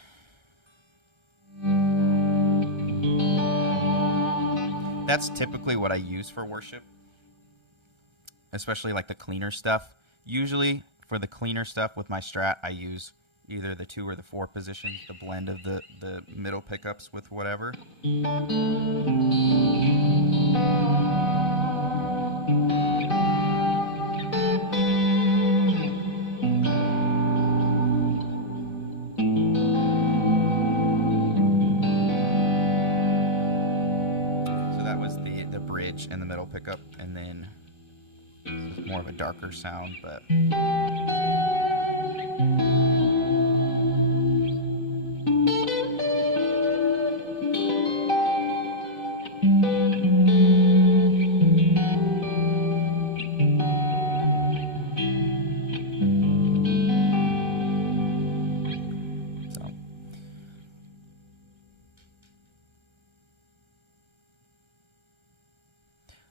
That's typically what I use for worship, especially like the cleaner stuff. Usually for the cleaner stuff with my Strat, I use either the 2 or the 4 positions, the blend of the middle pickups with whatever. So that was the bridge and the middle pickup, and then it's more of a darker sound, but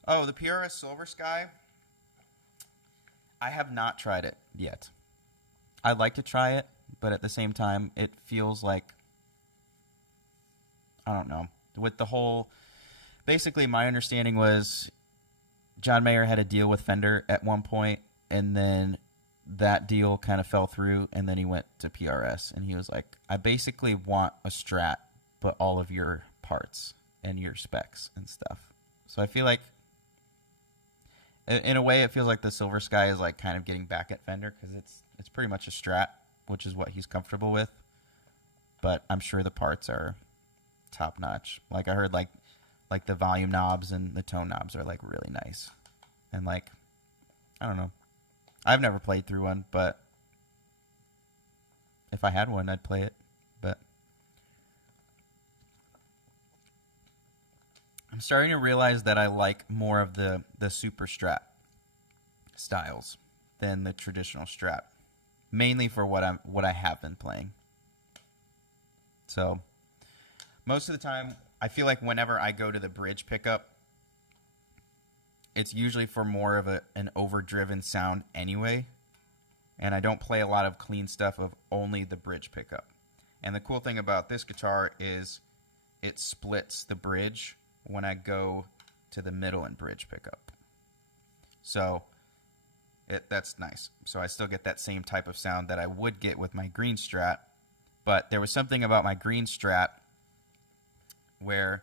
oh, the Prs Silver Sky. I have not tried it yet. I'd like to try it, but at the same time, it feels like, I don't know, with the whole, basically my understanding was John Mayer had a deal with Fender at one point, and then that deal kind of fell through, and then he went to PRS, and he was like, I basically want a Strat, but all of your parts and your specs and stuff. So I feel like, in a way, it feels like the Silver Sky is like kind of getting back at Fender, because it's pretty much a Strat, which is what he's comfortable with. But I'm sure the parts are top notch. Like I heard, like the volume knobs and the tone knobs are like really nice, and like I don't know, I've never played through one, but if I had one, I'd play it. But I'm starting to realize that I like more of the super Strat styles than the traditional Strat, mainly for what I have been playing. So most of the time, I feel like whenever I go to the bridge pickup, it's usually for more of an overdriven sound anyway, and I don't play a lot of clean stuff of only the bridge pickup. And the cool thing about this guitar is it splits the bridge when I go to the middle and bridge pickup. So that's nice. So I still get that same type of sound that I would get with my green Strat, but there was something about my green Strat where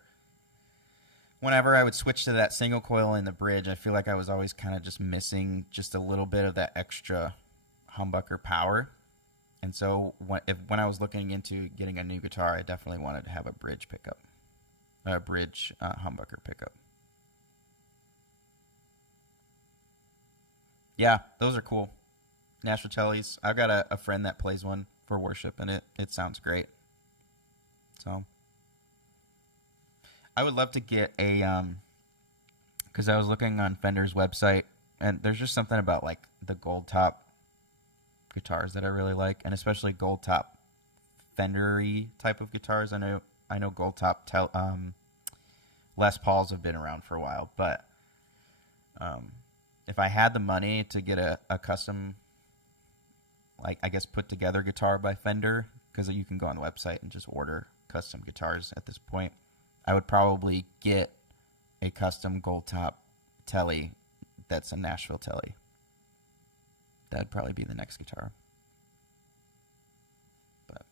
whenever I would switch to that single coil in the bridge, I feel like I was always kind of just missing just a little bit of that extra humbucker power. And so when I was looking into getting a new guitar, I definitely wanted to have a bridge pickup. A bridge humbucker pickup. Yeah, those are cool. Nashville Tellys. I've got a friend that plays one for worship, and it sounds great. So I would love to get a because I was looking on Fender's website, and there's just something about like the gold top guitars that I really like, and especially gold top Fender-y type of guitars. I know gold top Les Pauls have been around for a while, but if I had the money to get a custom, like I guess put together guitar by Fender, because you can go on the website and just order custom guitars at this point, I would probably get a custom gold top telly that's a Nashville telly. That'd probably be the next guitar. But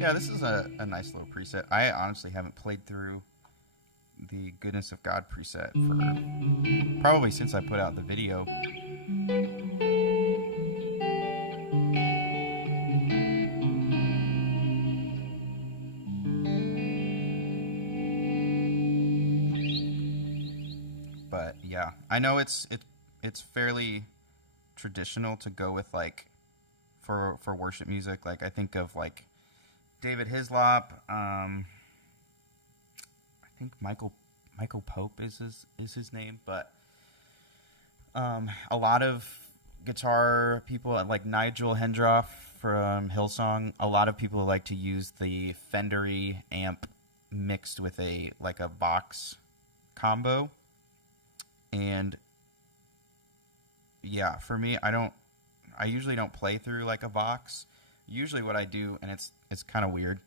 yeah, this is a nice little preset. I honestly haven't played through the Goodness of God preset for probably since I put out the video. But yeah, I know it's fairly traditional to go with like for worship music. Like I think of like David Hislop. I think Michael Pope is his name, but a lot of guitar people like Nigel Hendroff from Hillsong. A lot of people like to use the Fendery amp mixed with a Vox combo. And yeah, for me, I usually don't play through like a Vox. Usually what I do, and it's kind of weird,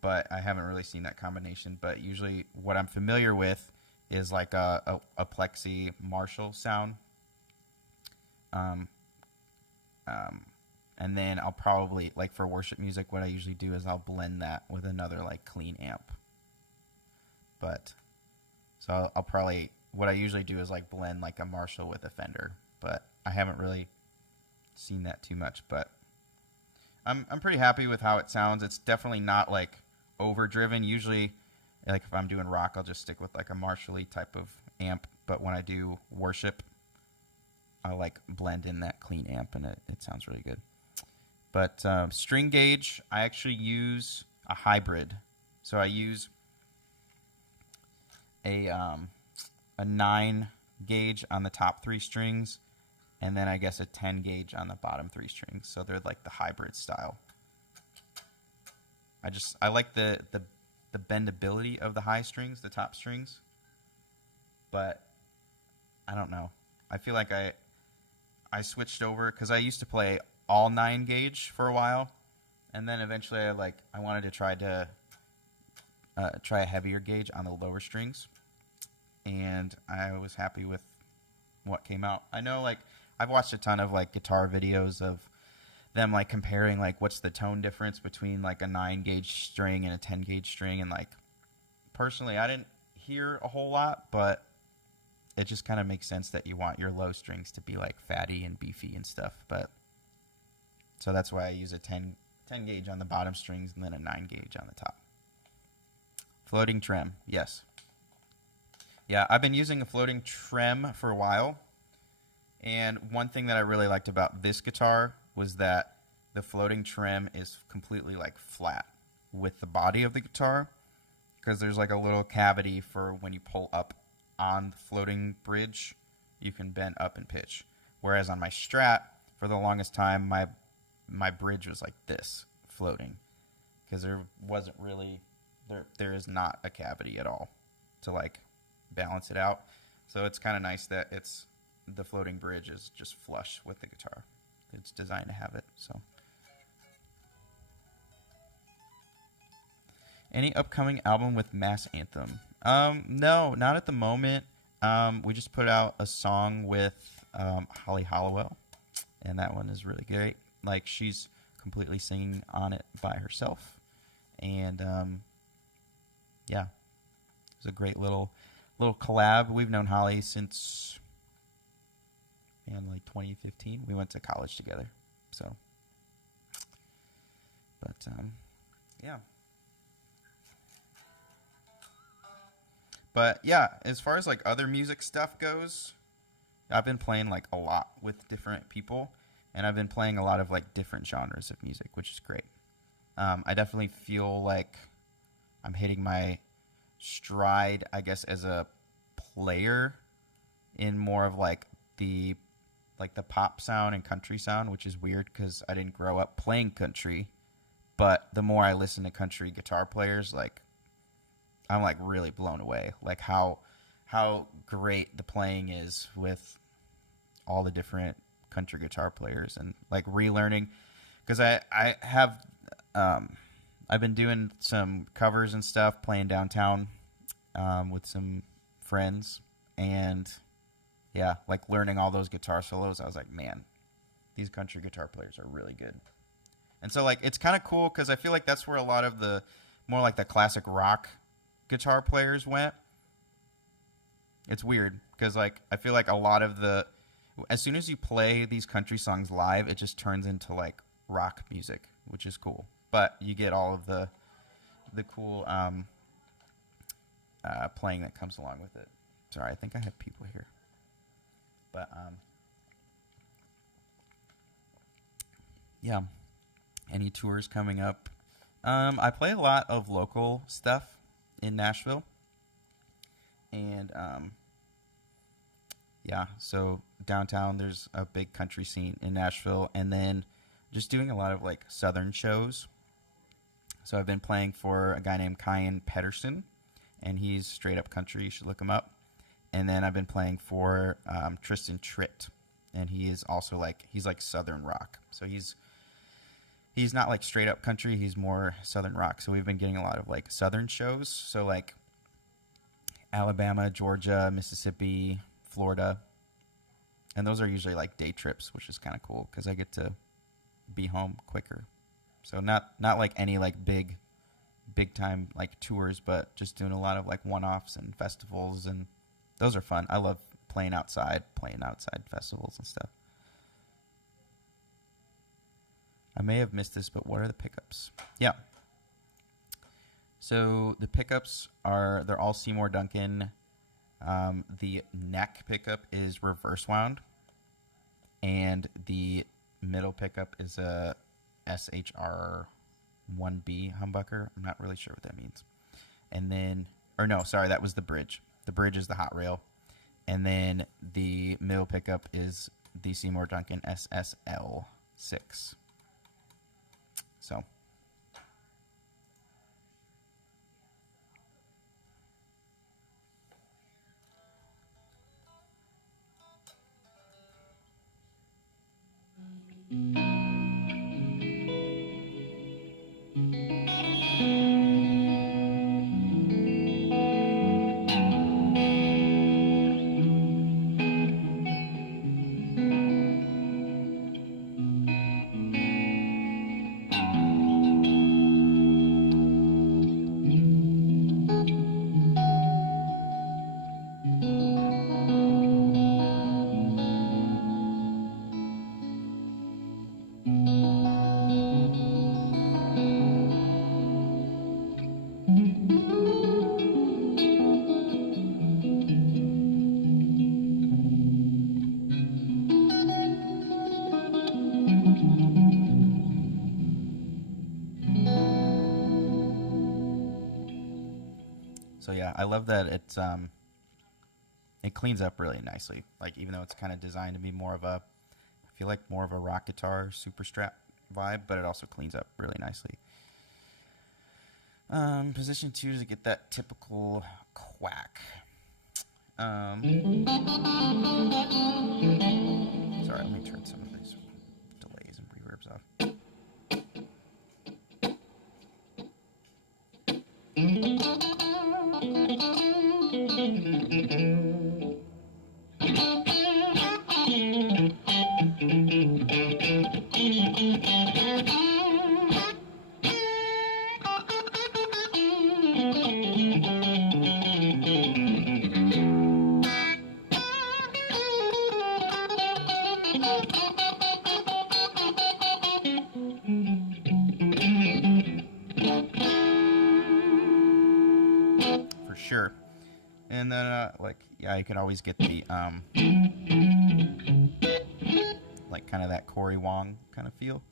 but I haven't really seen that combination, but usually what I'm familiar with is like a Plexi Marshall sound. And then I'll probably, like for worship music, what I usually do is I'll blend that with another like clean amp. But, so I'll probably, what I usually do is like blend like a Marshall with a Fender, but I haven't really seen that too much, but I'm pretty happy with how it sounds. It's definitely not like overdriven. Usually, like if I'm doing rock, I'll just stick with like a Marshall-y type of amp, but when I do worship, I like blend in that clean amp, and it sounds really good. But string gauge, I actually use a hybrid. So I use a 9 gauge on the top 3 strings, and then I guess a 10 gauge on the bottom 3 strings. So they're like the hybrid style. I like the bendability of the high strings, the top strings. But I don't know. I feel like I switched over because I used to play all 9 gauge for a while, and then eventually I wanted to try a heavier gauge on the lower strings, and I was happy with what came out. I know like I've watched a ton of like guitar videos of them like comparing like what's the tone difference between like a 9 gauge string and a 10 gauge string, and like personally I didn't hear a whole lot, but it just kind of makes sense that you want your low strings to be like fatty and beefy and stuff. But so that's why I use a 10 gauge on the bottom strings and then a 9 gauge on the top. Floating trem, yes. Yeah, I've been using a floating trem for a while, and one thing that I really liked about this guitar was that the floating trem is completely like flat with the body of the guitar, because there's like a little cavity for when you pull up on the floating bridge, you can bend up and pitch. Whereas on my Strat, for the longest time, my bridge was like this, floating, because there wasn't really, there is not a cavity at all to like balance it out. So it's kind of nice that the floating bridge is just flush with the guitar. It's designed to have it. So, any upcoming album with Mass Anthem? No, not at the moment. We just put out a song with Holly Hollowell, and that one is really great. Like, she's completely singing on it by herself, and yeah, it was a great little collab. We've known Holly since like 2015. We went to college together, so. But yeah. But yeah, as far as like other music stuff goes, I've been playing like a lot with different people, and I've been playing a lot of like different genres of music, which is great. I definitely feel like I'm hitting my stride, I guess, as a player in more of like the pop sound and country sound, which is weird because I didn't grow up playing country. But the more I listen to country guitar players, like, I'm like really blown away, like how great the playing is with all the different country guitar players, and like relearning, because I have I've been doing some covers and stuff, playing downtown with some friends, and yeah, like learning all those guitar solos. I was like, man, these country guitar players are really good. And so, like, it's kind of cool because I feel like that's where a lot of the more like the classic rock guitar players went. It's weird because, like, I feel like a lot of as soon as you play these country songs live, it just turns into like rock music, which is cool. But you get all of the cool playing that comes along with it. Sorry, I think I have people here. But yeah. Any tours coming up? I play a lot of local stuff in Nashville. And yeah, so downtown there's a big country scene in Nashville, and then just doing a lot of like southern shows. So I've been playing for a guy named Kyan Pedersen, and he's straight up country. You should look him up. And then I've been playing for Tristan Tritt, and he's like southern rock. So he's not like straight up country, he's more southern rock. So we've been getting a lot of like southern shows. So like Alabama, Georgia, Mississippi, Florida. And those are usually like day trips, which is kind of cool because I get to be home quicker. So not like any like big time like tours, but just doing a lot of like one-offs and festivals, and those are fun. I love playing outside festivals and stuff. I may have missed this, but what are the pickups? Yeah. So the pickups they're all Seymour Duncan. The neck pickup is reverse wound, and the middle pickup is a SHR 1B humbucker. I'm not really sure what that means. And then, that was the bridge. The bridge is the hot rail. And then the middle pickup is the Seymour Duncan SSL 6. So. So yeah, I love that it cleans up really nicely. Like, even though it's kind of designed to be more of a rock guitar super strap vibe, but it also cleans up really nicely. Position 2 to get that typical quack. Sorry, let me turn some of these delays and reverbs off. like, yeah, you can always get the like kind of that Cory Wong kind of feel.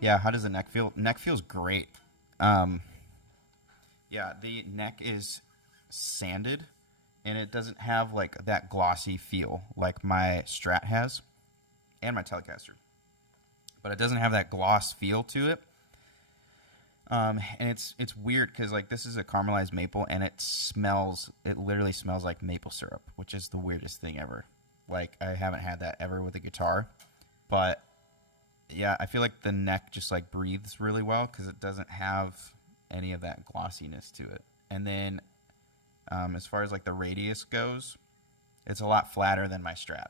Yeah, how does the neck feel? Neck feels great. Yeah, the neck is sanded, and it doesn't have like that glossy feel like my Strat has, and my Telecaster. But it doesn't have that gloss feel to it. And it's weird because like this is a caramelized maple, and it literally smells like maple syrup, which is the weirdest thing ever. Like I haven't had that ever with a guitar, but yeah, I feel like the neck just like breathes really well because it doesn't have any of that glossiness to it. And then as far as like the radius goes, it's a lot flatter than my Strat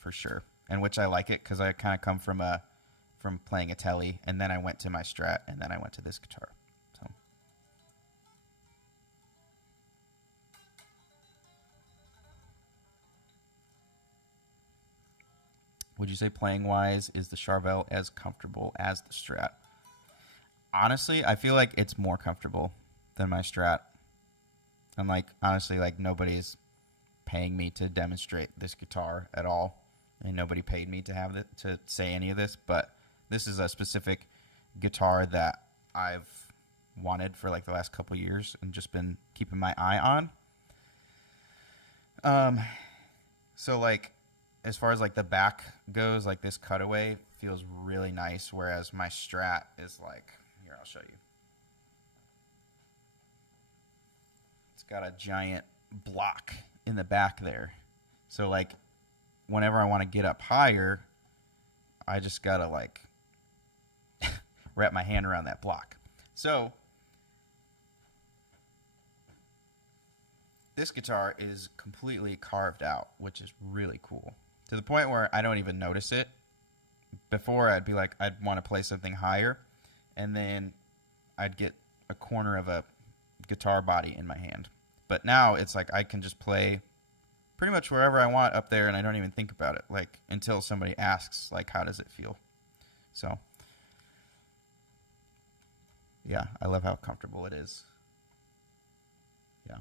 for sure, and which I like it because I kind of come from playing a Tele, and then I went to my Strat, and then I went to this guitar. So. Would you say playing-wise, is the Charvel as comfortable as the Strat? Honestly, I feel like it's more comfortable than my Strat. And like, honestly, like nobody's paying me to demonstrate this guitar at all, and nobody paid me to have it to say any of this. But this is a specific guitar that I've wanted for like the last couple years and just been keeping my eye on. So like, as far as like the back goes, like this cutaway feels really nice, whereas my Strat is like, here, I'll show you. It's got a giant block in the back there. So like whenever I want to get up higher, I just gotta like wrap my hand around that block. So this guitar is completely carved out, which is really cool. To the point where I don't even notice it. Before, I'd be like, I'd want to play something higher, and then I'd get a corner of a guitar body in my hand. But now it's like I can just play pretty much wherever I want up there, and I don't even think about it, like until somebody asks, like, how does it feel? So, yeah, I love how comfortable it is. Yeah.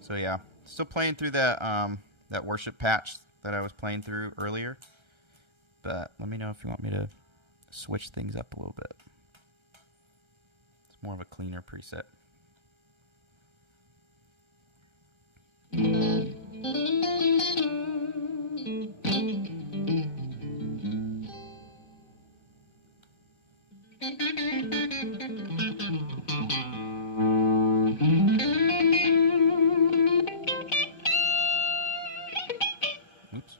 So yeah, still playing through that worship patch that I was playing through earlier. But let me know if you want me to switch things up a little bit. It's more of a cleaner preset. Oops.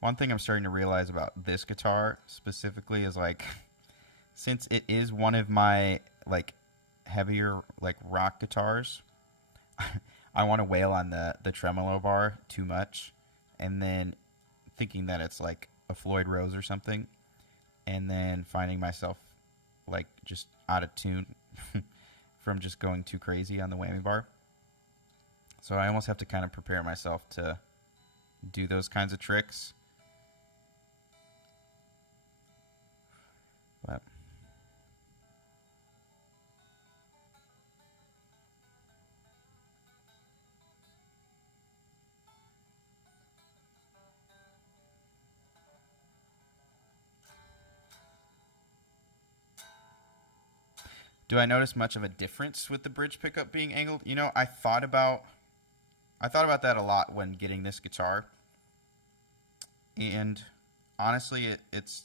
One thing I'm starting to realize about this guitar specifically is like, since it is one of my like heavier like rock guitars, I want to wail on the tremolo bar too much, and then thinking that it's like a Floyd Rose or something, and then finding myself like just out of tune from just going too crazy on the whammy bar. So I almost have to kind of prepare myself to do those kinds of tricks. But Do I notice much of a difference with the bridge pickup being angled? You know, I thought about that a lot when getting this guitar, and honestly, it's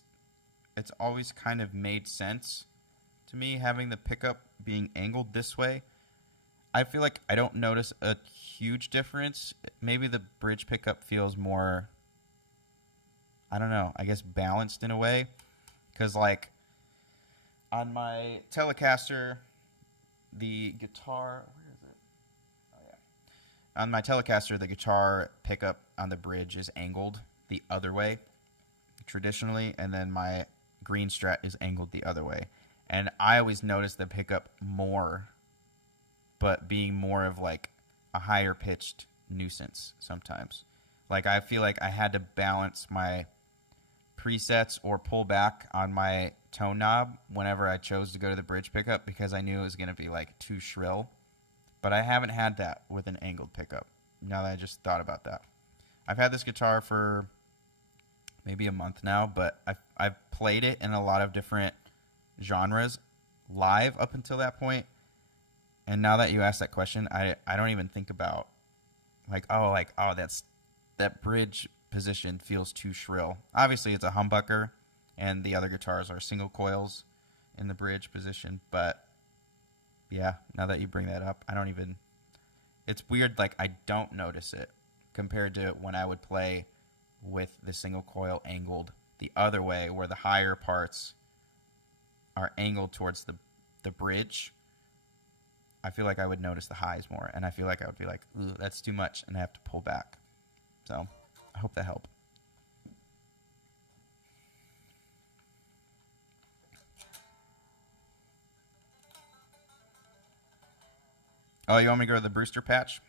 always kind of made sense to me having the pickup being angled this way. I feel like I don't notice a huge difference. Maybe the bridge pickup feels more, I don't know, I guess balanced in a way, because like on my Telecaster, the guitar, where is it? Oh yeah. On my Telecaster, the guitar pickup on the bridge is angled the other way traditionally, and then my green Strat is angled the other way. And I always notice the pickup more, but being more of like a higher pitched nuisance sometimes. Like I feel like I had to balance my presets or pull back on my tone knob whenever I chose to go to the bridge pickup, because I knew it was going to be like too shrill. But I haven't had that with an angled pickup, now that I just thought about that. I've had this guitar for maybe a month now, but I've played it in a lot of different genres live up until that point. And now that you asked that question, I don't even think about that bridge position feels too shrill. Obviously, it's a humbucker, and the other guitars are single coils in the bridge position. But yeah, now that you bring that up, it's weird. Like I don't notice it compared to when I would play with the single coil angled the other way, where the higher parts are angled towards the bridge. I feel like I would notice the highs more, and I feel like I would be like, ooh, that's too much, and I have to pull back. So I hope that helped. Oh, you want me to go to the Brewster patch?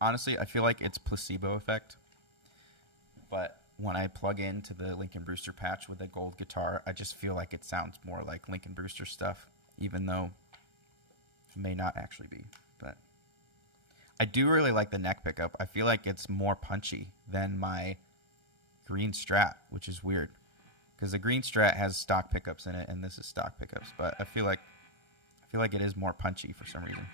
Honestly, I feel like it's placebo effect, but when I plug into the Lincoln Brewster patch with a gold guitar, I just feel like it sounds more like Lincoln Brewster stuff, even though it may not actually be. But I do really like the neck pickup. I feel like it's more punchy than my green Strat, which is weird, because the green Strat has stock pickups in it, and this is stock pickups. But I feel like it is more punchy for some reason.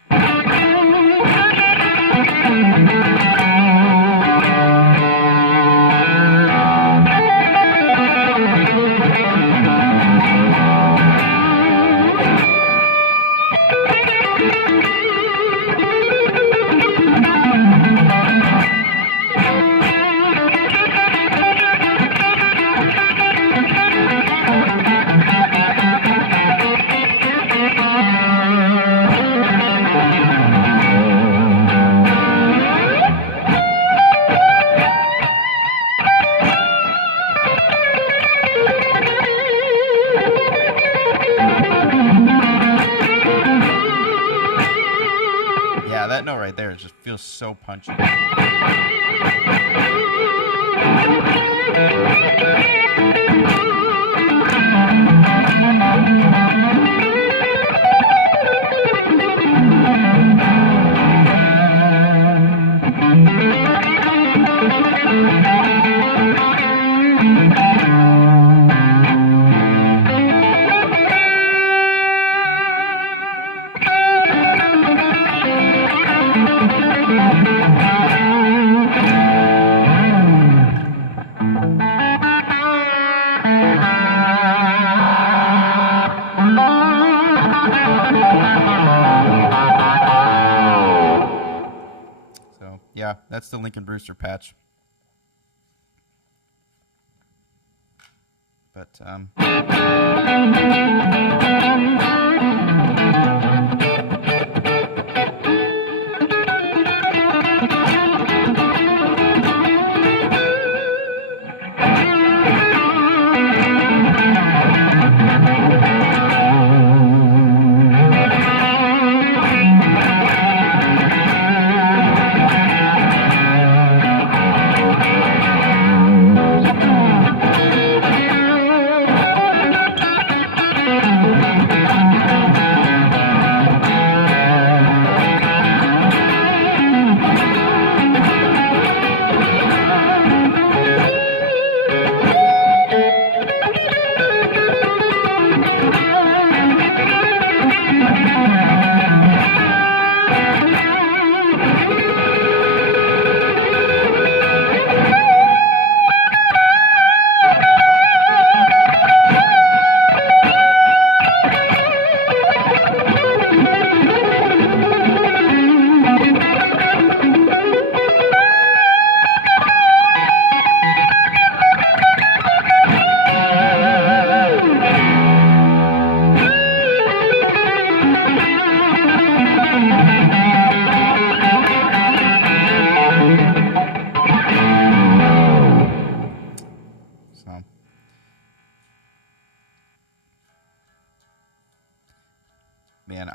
That note right there just feels so punchy. Yeah, that's the Lincoln Brewster patch. But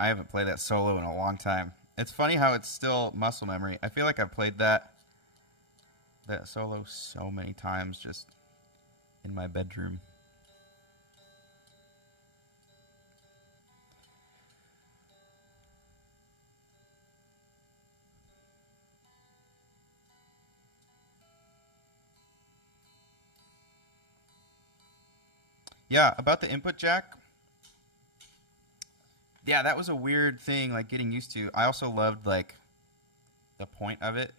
haven't played that solo in a long time. It's funny how it's still muscle memory. I feel like I've played that solo so many times just in my bedroom. Yeah, about the input jack. Yeah, that was a weird thing, like getting used to. I also loved like the point of it,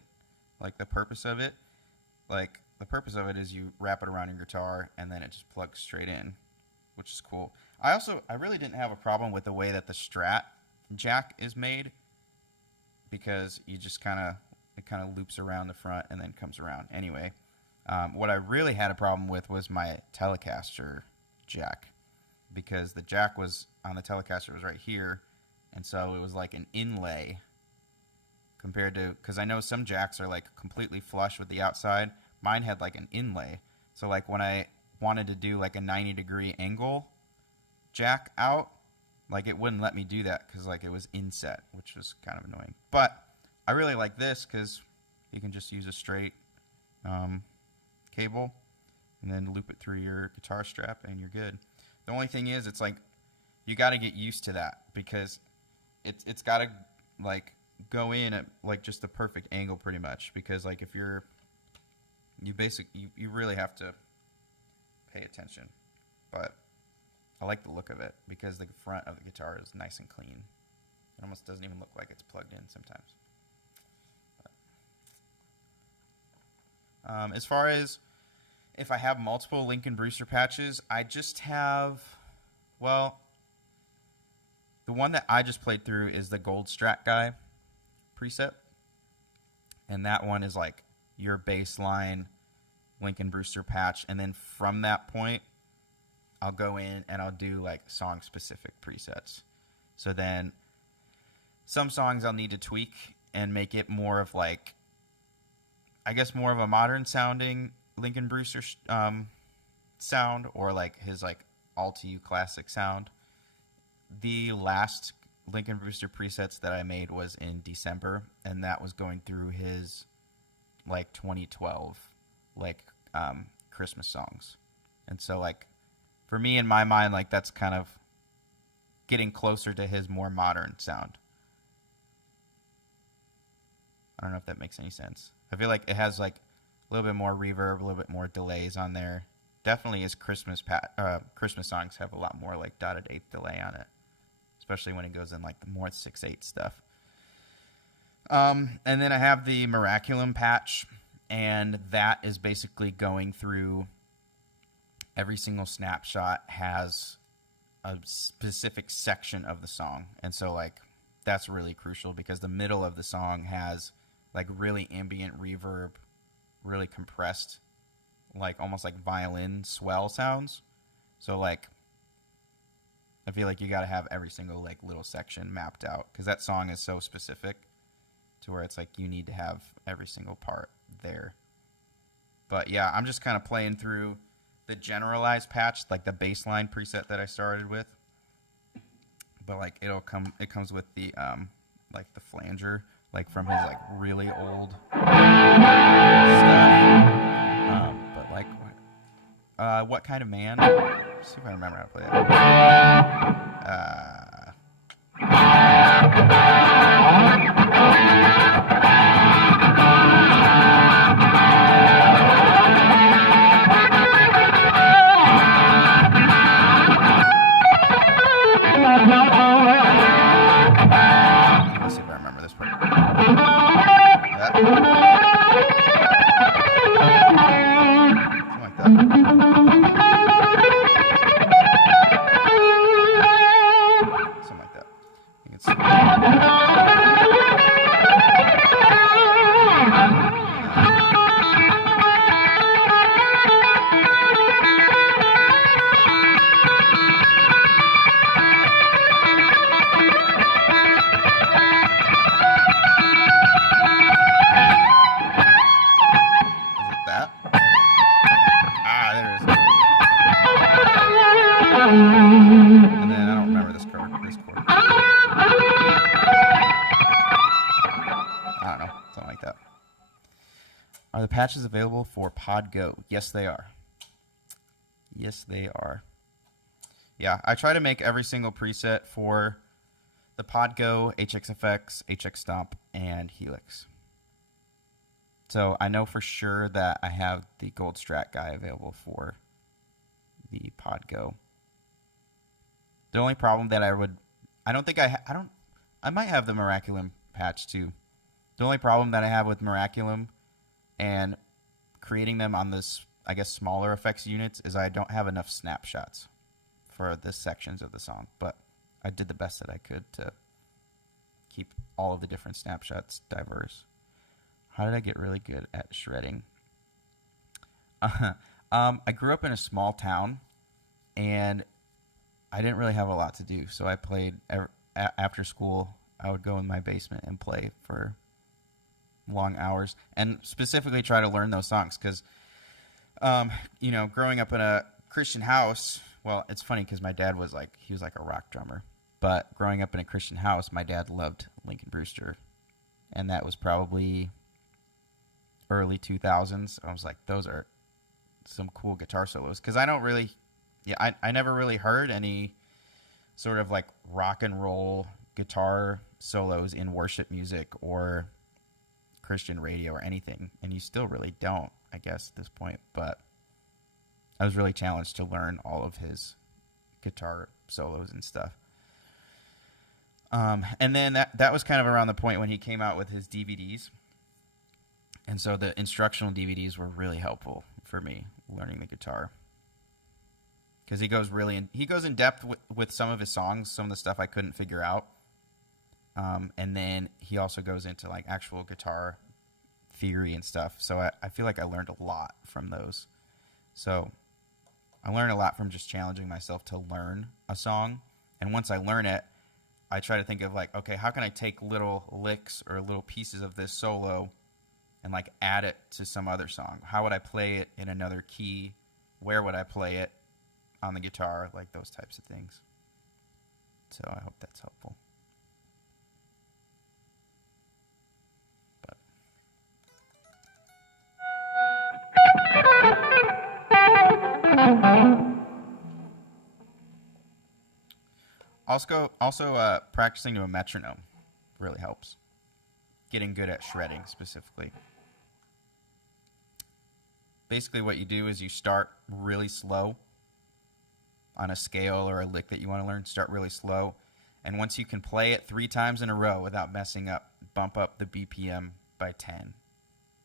like the purpose of it. Like the purpose of it is you wrap it around your guitar and then it just plugs straight in, which is cool. I really didn't have a problem with the way that the Strat jack is made, because you just it kind of loops around the front and then comes around. Anyway, what I really had a problem with was my Telecaster jack, because the jack was on the Telecaster was right here, and so it was like an inlay compared to, because I know some jacks are like completely flush with the outside. Mine had like an inlay, so like when I wanted to do like a 90-degree angle jack out, like it wouldn't let me do that because like it was inset, which was kind of annoying. But I really like this because you can just use a straight cable and then loop it through your guitar strap and you're good. The only thing is, it's like you got to get used to that, because it's got to like go in at like just the perfect angle pretty much, because like if you really have to pay attention. But I like the look of it because the front of the guitar is nice and clean. It almost doesn't even look like it's plugged in sometimes. But, as far as if I have multiple Lincoln Brewster patches, I just have, well, the one that I just played through is the Gold Strat Guy preset. And that one is like your baseline Lincoln Brewster patch. And then from that point, I'll go in and I'll do like song-specific presets. So then some songs I'll need to tweak and make it more of like, I guess more of a modern sounding Lincoln Brewster sound, or like his like all to you classic sound. The last Lincoln Brewster presets that I made was in December, and that was going through his like 2012 like Christmas songs. And so like for me, in my mind, like that's kind of getting closer to his more modern sound. I don't know if that makes any sense. I feel like it has like a little bit more reverb, a little bit more delays on there. Definitely his Christmas songs have a lot more like dotted eighth delay on it, especially when it goes in like the more 6/8 stuff. And then I have the Miraculum Patch, and that is basically going through every single snapshot has a specific section of the song. And so like that's really crucial, because the middle of the song has like really ambient reverb, really compressed, like almost like violin swell sounds. So like I feel like you got to have every single like little section mapped out, because that song is so specific to where it's like you need to have every single part there. But yeah, I'm just kind of playing through the generalized patch, like the baseline preset that I started with. But like it comes with the like the flanger, like from his like really old stuff. But like what kind of man? Let's see if I remember how to play that. Let's see if I remember this part. That. Something like that. Something like that. You can see. Are the patches available for Pod Go? Yes, they are. Yes, they are. Yeah, I try to make every single preset for the Pod Go, HXFX, HX Stomp, and Helix. So I know for sure that I have the Gold Strat guy available for the Pod Go. The only problem that I might have the Miraculum patch too. The only problem that I have with Miraculum and creating them on this, I guess, smaller effects units is I don't have enough snapshots for the sections of the song. But I did the best that I could to keep all of the different snapshots diverse. How did I get really good at shredding? I grew up in a small town, and I didn't really have a lot to do. So I played after school. I would go in my basement and play for long hours, and specifically try to learn those songs. Because, growing up in a Christian house, well, it's funny because my dad was like a rock drummer. But growing up in a Christian house, my dad loved Lincoln Brewster, and that was probably early 2000s. I was like, those are some cool guitar solos, because I never really heard any sort of like rock and roll guitar solos in worship music or Christian radio or anything, and you still really don't, I guess, at this point. But I was really challenged to learn all of his guitar solos and stuff. And then that was kind of around the point when he came out with his DVDs. And so the instructional DVDs were really helpful for me learning the guitar. Because he goes in depth with some of his songs, some of the stuff I couldn't figure out. And then he also goes into like actual guitar theory and stuff. So I feel like I learned a lot from those. So I learned a lot from just challenging myself to learn a song. And once I learn it, I try to think of like, okay, how can I take little licks or little pieces of this solo and like add it to some other song? How would I play it in another key? Where would I play it on the guitar? Like those types of things. So I hope that's helpful. But also practicing to a metronome really helps. Getting good at shredding specifically. Basically what you do is you start really slow on a scale or a lick that you want to learn. Start really slow. And once you can play it 3 times in a row without messing up, bump up the BPM by 10.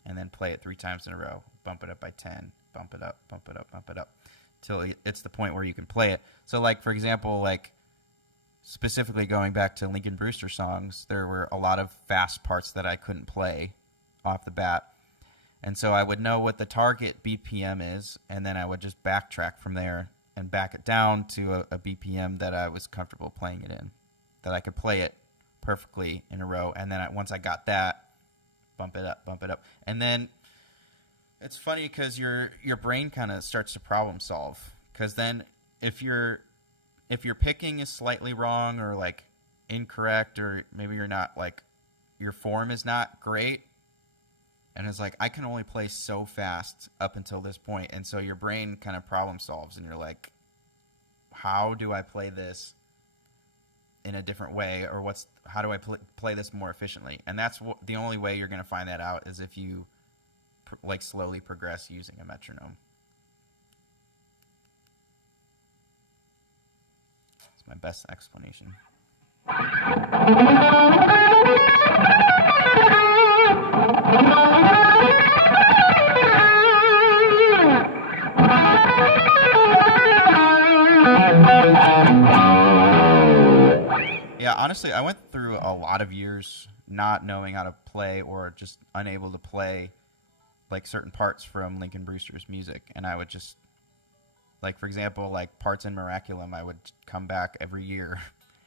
And then play it 3 times in a row. Bump it up by 10. Bump it up, bump it up, bump it up. Till it's the point where you can play it. So like, for example, like specifically going back to Lincoln Brewster songs, there were a lot of fast parts that I couldn't play off the bat. And so I would know what the target BPM is, and then I would just backtrack from there and back it down to a BPM that I was comfortable playing it in, that I could play it perfectly in a row. And then once I got that, bump it up, bump it up. And then it's funny because your brain kind of starts to problem solve, because then if your picking is slightly wrong or like incorrect, or maybe you're not like, your form is not great, and it's like, I can only play so fast up until this point. And so your brain kind of problem solves, and you're like, how do I play this in a different way? Or how do I play this more efficiently? And that's the only way you're going to find that out is if you like slowly progress using a metronome. It's my best explanation. Yeah, honestly, I went through a lot of years not knowing how to play, or just unable to play like certain parts from Lincoln Brewster's music. And I would just, like, for example, like parts in Miraculum, I would come back every year,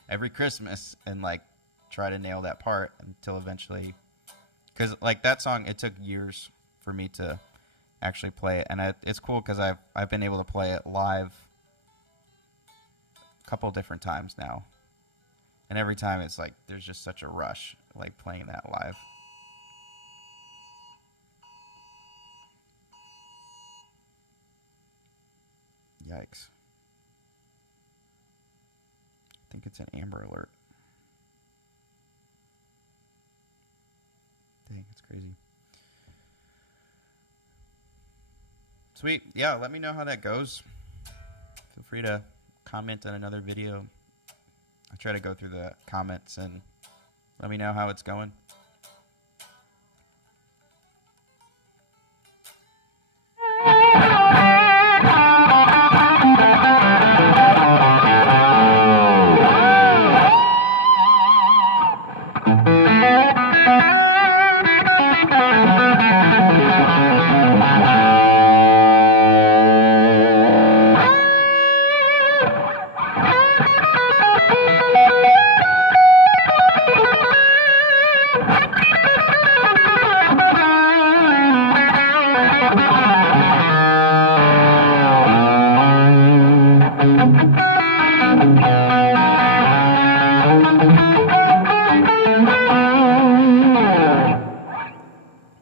every Christmas, and like try to nail that part until eventually, because like that song, it took years for me to actually play it. And it's cool because I've been able to play it live a couple different times now. And every time it's like, there's just such a rush, like playing that live. it's an Amber Alert. Dang, it's crazy. Sweet. Yeah, let me know how that goes. Feel free to comment on another video. I try to go through the comments and let me know how it's going.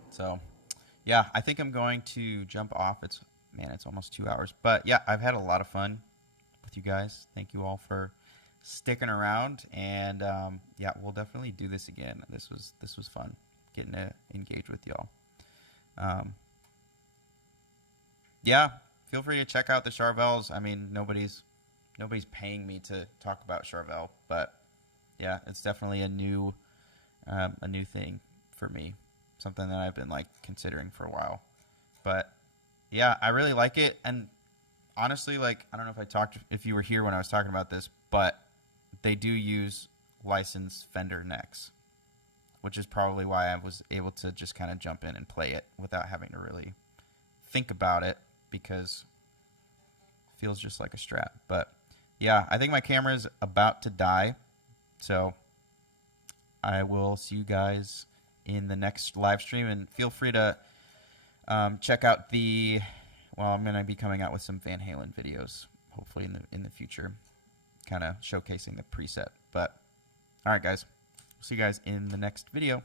So, yeah, I think I'm going to jump off. It's almost 2 hours. But, yeah, I've had a lot of fun with you guys. Thank you all for sticking around. And, yeah, we'll definitely do this again. This was fun, getting to engage with y'all. Yeah, feel free to check out the Charvels. I mean, nobody's paying me to talk about Charvel. But, yeah, it's definitely a new thing for me. Something that I've been like considering for a while. But yeah, I really like it. And honestly, like, I don't know if you were here when I was talking about this, but they do use licensed Fender necks, which is probably why I was able to just kind of jump in and play it without having to really think about it, because it feels just like a Strat. But yeah, I think my camera is about to die. So I will see you guys in the next live stream, and feel free to check out I'm going to be coming out with some Van Halen videos, hopefully in the future, kind of showcasing the preset. But all right, guys, see you guys in the next video.